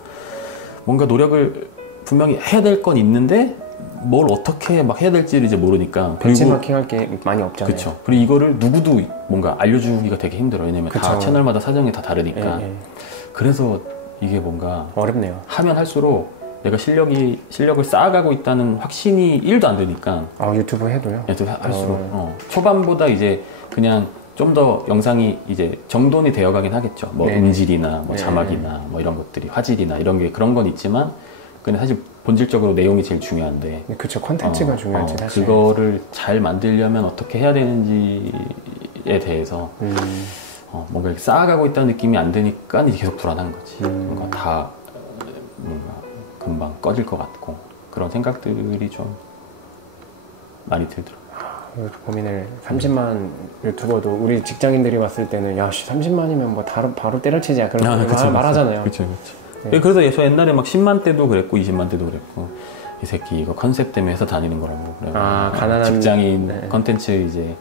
뭔가 노력을 분명히 해야 될 건 있는데 뭘 어떻게 막 해야 될지를 이제 모르니까 벤치마킹 할 게 많이 없잖아요. 그렇죠. 그리고 이거를 누구도 뭔가 알려주기가 되게 힘들어요. 왜냐면 다 채널마다 사정이 다 다르니까. 그래서 이게 뭔가 어렵네요. 하면 할수록 내가 실력을 쌓아가고 있다는 확신이 1도 안 드니까. 유튜브 해도요? 할수록 초반보다 이제 그냥 좀 더 영상이 이제 정돈이 되어가긴 하겠죠. 뭐 음질이나 뭐 자막이나 뭐 이런 것들이 화질이나 이런 게 그런 건 있지만 근데 사실 본질적으로 내용이 제일 중요한데. 그쵸, 콘텐츠가 중요하지 사실. 그거를 잘 만들려면 어떻게 해야 되는지에 대해서 뭔가 이렇게 쌓아가고 있다는 느낌이 안 드니까 이제 계속 불안한 거지. 뭔가 다 뭔가 금방 꺼질 것 같고 그런 생각들이 좀 많이 들더라고요. 고민을 30만 유튜버도 우리 직장인들이 봤을 때는 야 30만이면 뭐 바로 때려치자 그런 말하잖아요. 그렇죠. 네. 그래서 저 옛날에 막 10만 때도 그랬고 20만 때도 그랬고 이 새끼 이거 컨셉 때문에 해서 다니는 거라고. 가난한 직장인 컨텐츠 이제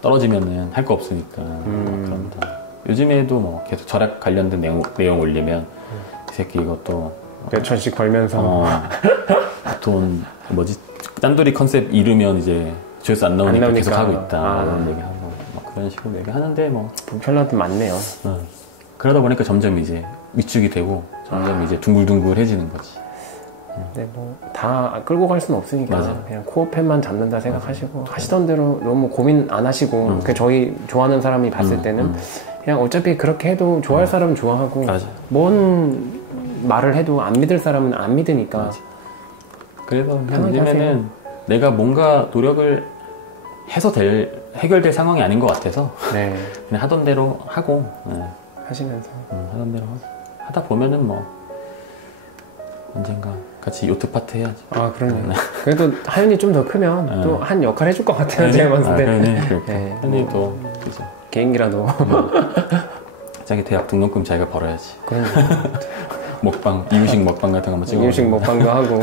떨어지면은 할 거 없으니까 그런다. 요즘에도 뭐 계속 절약 관련된 내용 올리면 이 새끼 이것도 몇 천씩 벌면서 돈 뭐지 짠돌이 컨셉 이르면 이제 조회수 안 나오니까 계속 하고 있다 이런 얘기하고 막 그런 식으로 얘기하는데 뭐 편한테 많네요. 그러다 보니까 점점 이제 위축이 되고 점점 이제 둥글둥글해지는 거지. 근데 뭐 다 끌고 갈 수는 없으니까 맞아. 그냥 코어 팬만 잡는다 생각하시고 하시던 대로 너무 고민 안 하시고 그 저희 좋아하는 사람이 봤을 때는 그냥 어차피 그렇게 해도 좋아할 사람은 좋아하고 맞아. 뭔 말을 해도 안 믿을 사람은 안 믿으니까. 맞아. 그래서 요즘에는 내가 뭔가 노력을 해서 해결될 상황이 아닌 것 같아서 네. 그냥 하던 대로 하고 하시면서 하던 대로 하다 보면은 뭐 언젠가 같이 요트 파트 해야지. 아 그러네. 그래도 하연이 좀 더 크면 또 한 역할 해줄 것 같아요. 제가 봤을 때. 하연이도 그죠. 개인기라도 자기 대학 등록금 자기가 벌어야지. 그러니까. 먹방, 이유식 먹방 같은 거 한번 찍어. 이유식 먹방도 하고.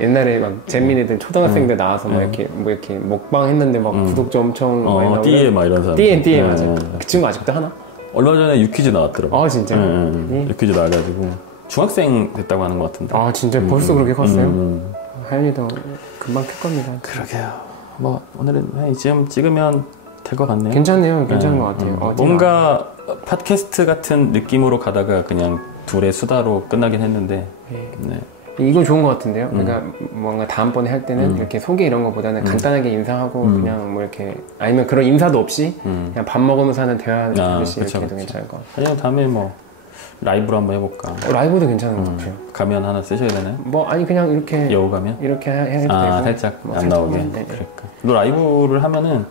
옛날에 막 잼민이들 초등학생들 나와서 막 이렇게 먹방 했는데 막 구독자 엄청 많이 나오고. 띠에 막 이런 사람. 띠에 맞아. 그 친구 아직도 하나? 얼마 전에 유퀴즈 나왔더라고. 아 진짜? 유퀴즈 나와가지고 중학생 됐다고 하는 것 같은데. 아 진짜 벌써 그렇게 컸어요? 하연이도 금방 클 겁니다. 그러게요. 뭐 오늘은 이쯤 찍으면 될 것 같네요. 괜찮네요. 괜찮은 것 같아요. 뭔가 팟캐스트 같은 느낌으로 가다가 그냥 둘의 수다로 끝나긴 했는데. 네. 이거 좋은 것 같은데요. 그러니까 뭔가 다음번에 할 때는 이렇게 소개 이런 거보다는 간단하게 인사하고 그냥 뭐 이렇게 아니면 그런 인사도 없이 그냥 밥 먹으면서 하는 대화 하듯이 이렇게 해도 괜찮을 것 같아요. 아니면 다음에 뭐 라이브로 한번 해볼까? 라이브도 괜찮은 것 같아요. 가면 하나 쓰셔야 되나요? 뭐 아니 그냥 이렇게 여우 가면? 이렇게 해도 되고 살짝 뭐 안 나오게. 네. 그러니까. 또 라이브를 하면은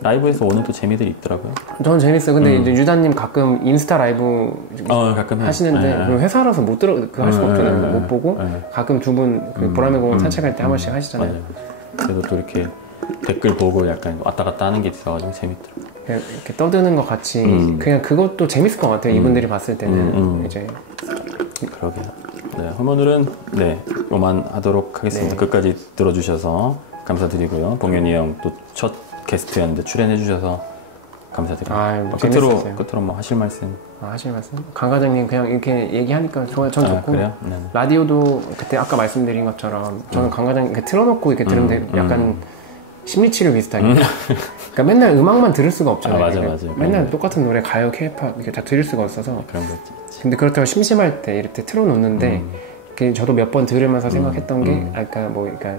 라이브에서 오는 또 재미들이 있더라고요. 저는 재밌어요. 근데 이제 유다님 가끔 인스타 라이브 가끔 하시는데 회사라서 못 할 수가 없잖아요. 못 보고 가끔 두 분 보라매 공원 산책할 때 한 번씩 하시잖아요. 맞아요. 그래서 또 이렇게 댓글 보고 약간 왔다 갔다 하는 게 있어가지고 재밌더라고요. 이렇게 떠드는 것 같이 그냥 그것도 재밌을 것 같아요. 이분들이 봤을 때는 이제 그러게요. 네, 오늘은 요만 하도록 하겠습니다. 네. 끝까지 들어주셔서 감사드리고요. 봉현이 형 또 첫 게스트였는데 출연해주셔서 감사드립니다. 끝으로 뭐 하실 말씀? 하실 말씀? 강 과장님 그냥 이렇게 얘기하니까 전 좋고. 그래요? 라디오도 그때 아까 말씀드린 것처럼 저는 강 과장님 틀어놓고 이렇게 들으면 약간 심리치료 비슷하게. 그러니까 맨날 음악만 들을 수가 없잖아요. 맞아. 맨날 똑같은 노래, 가요, 케이팝 이렇게 다 들을 수가 없어서. 그런 거 있지. 근데 그렇다고 심심할 때 이렇게 틀어놓는데 저도 몇 번 들으면서 생각했던 게 그러니까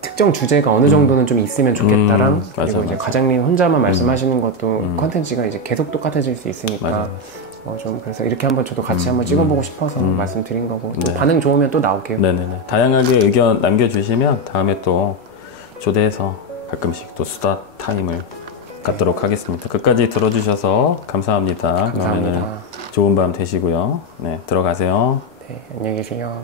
특정 주제가 어느 정도는 좀 있으면 좋겠다랑 그리고 이제 과장님 혼자만 말씀하시는 것도 컨텐츠가 이제 계속 똑같아질 수 있으니까 좀 그래서 이렇게 한번 저도 같이 한번 찍어보고 싶어서 말씀드린 거고 또 반응 좋으면 또 나올게요. 네네네. 다양하게 의견 남겨주시면 다음에 또 초대해서 가끔씩 또 수다 타임을 갖도록 하겠습니다. 끝까지 들어주셔서 감사합니다. 감사합니다. 좋은 밤 되시고요. 네, 들어가세요. 네, 안녕히 계세요.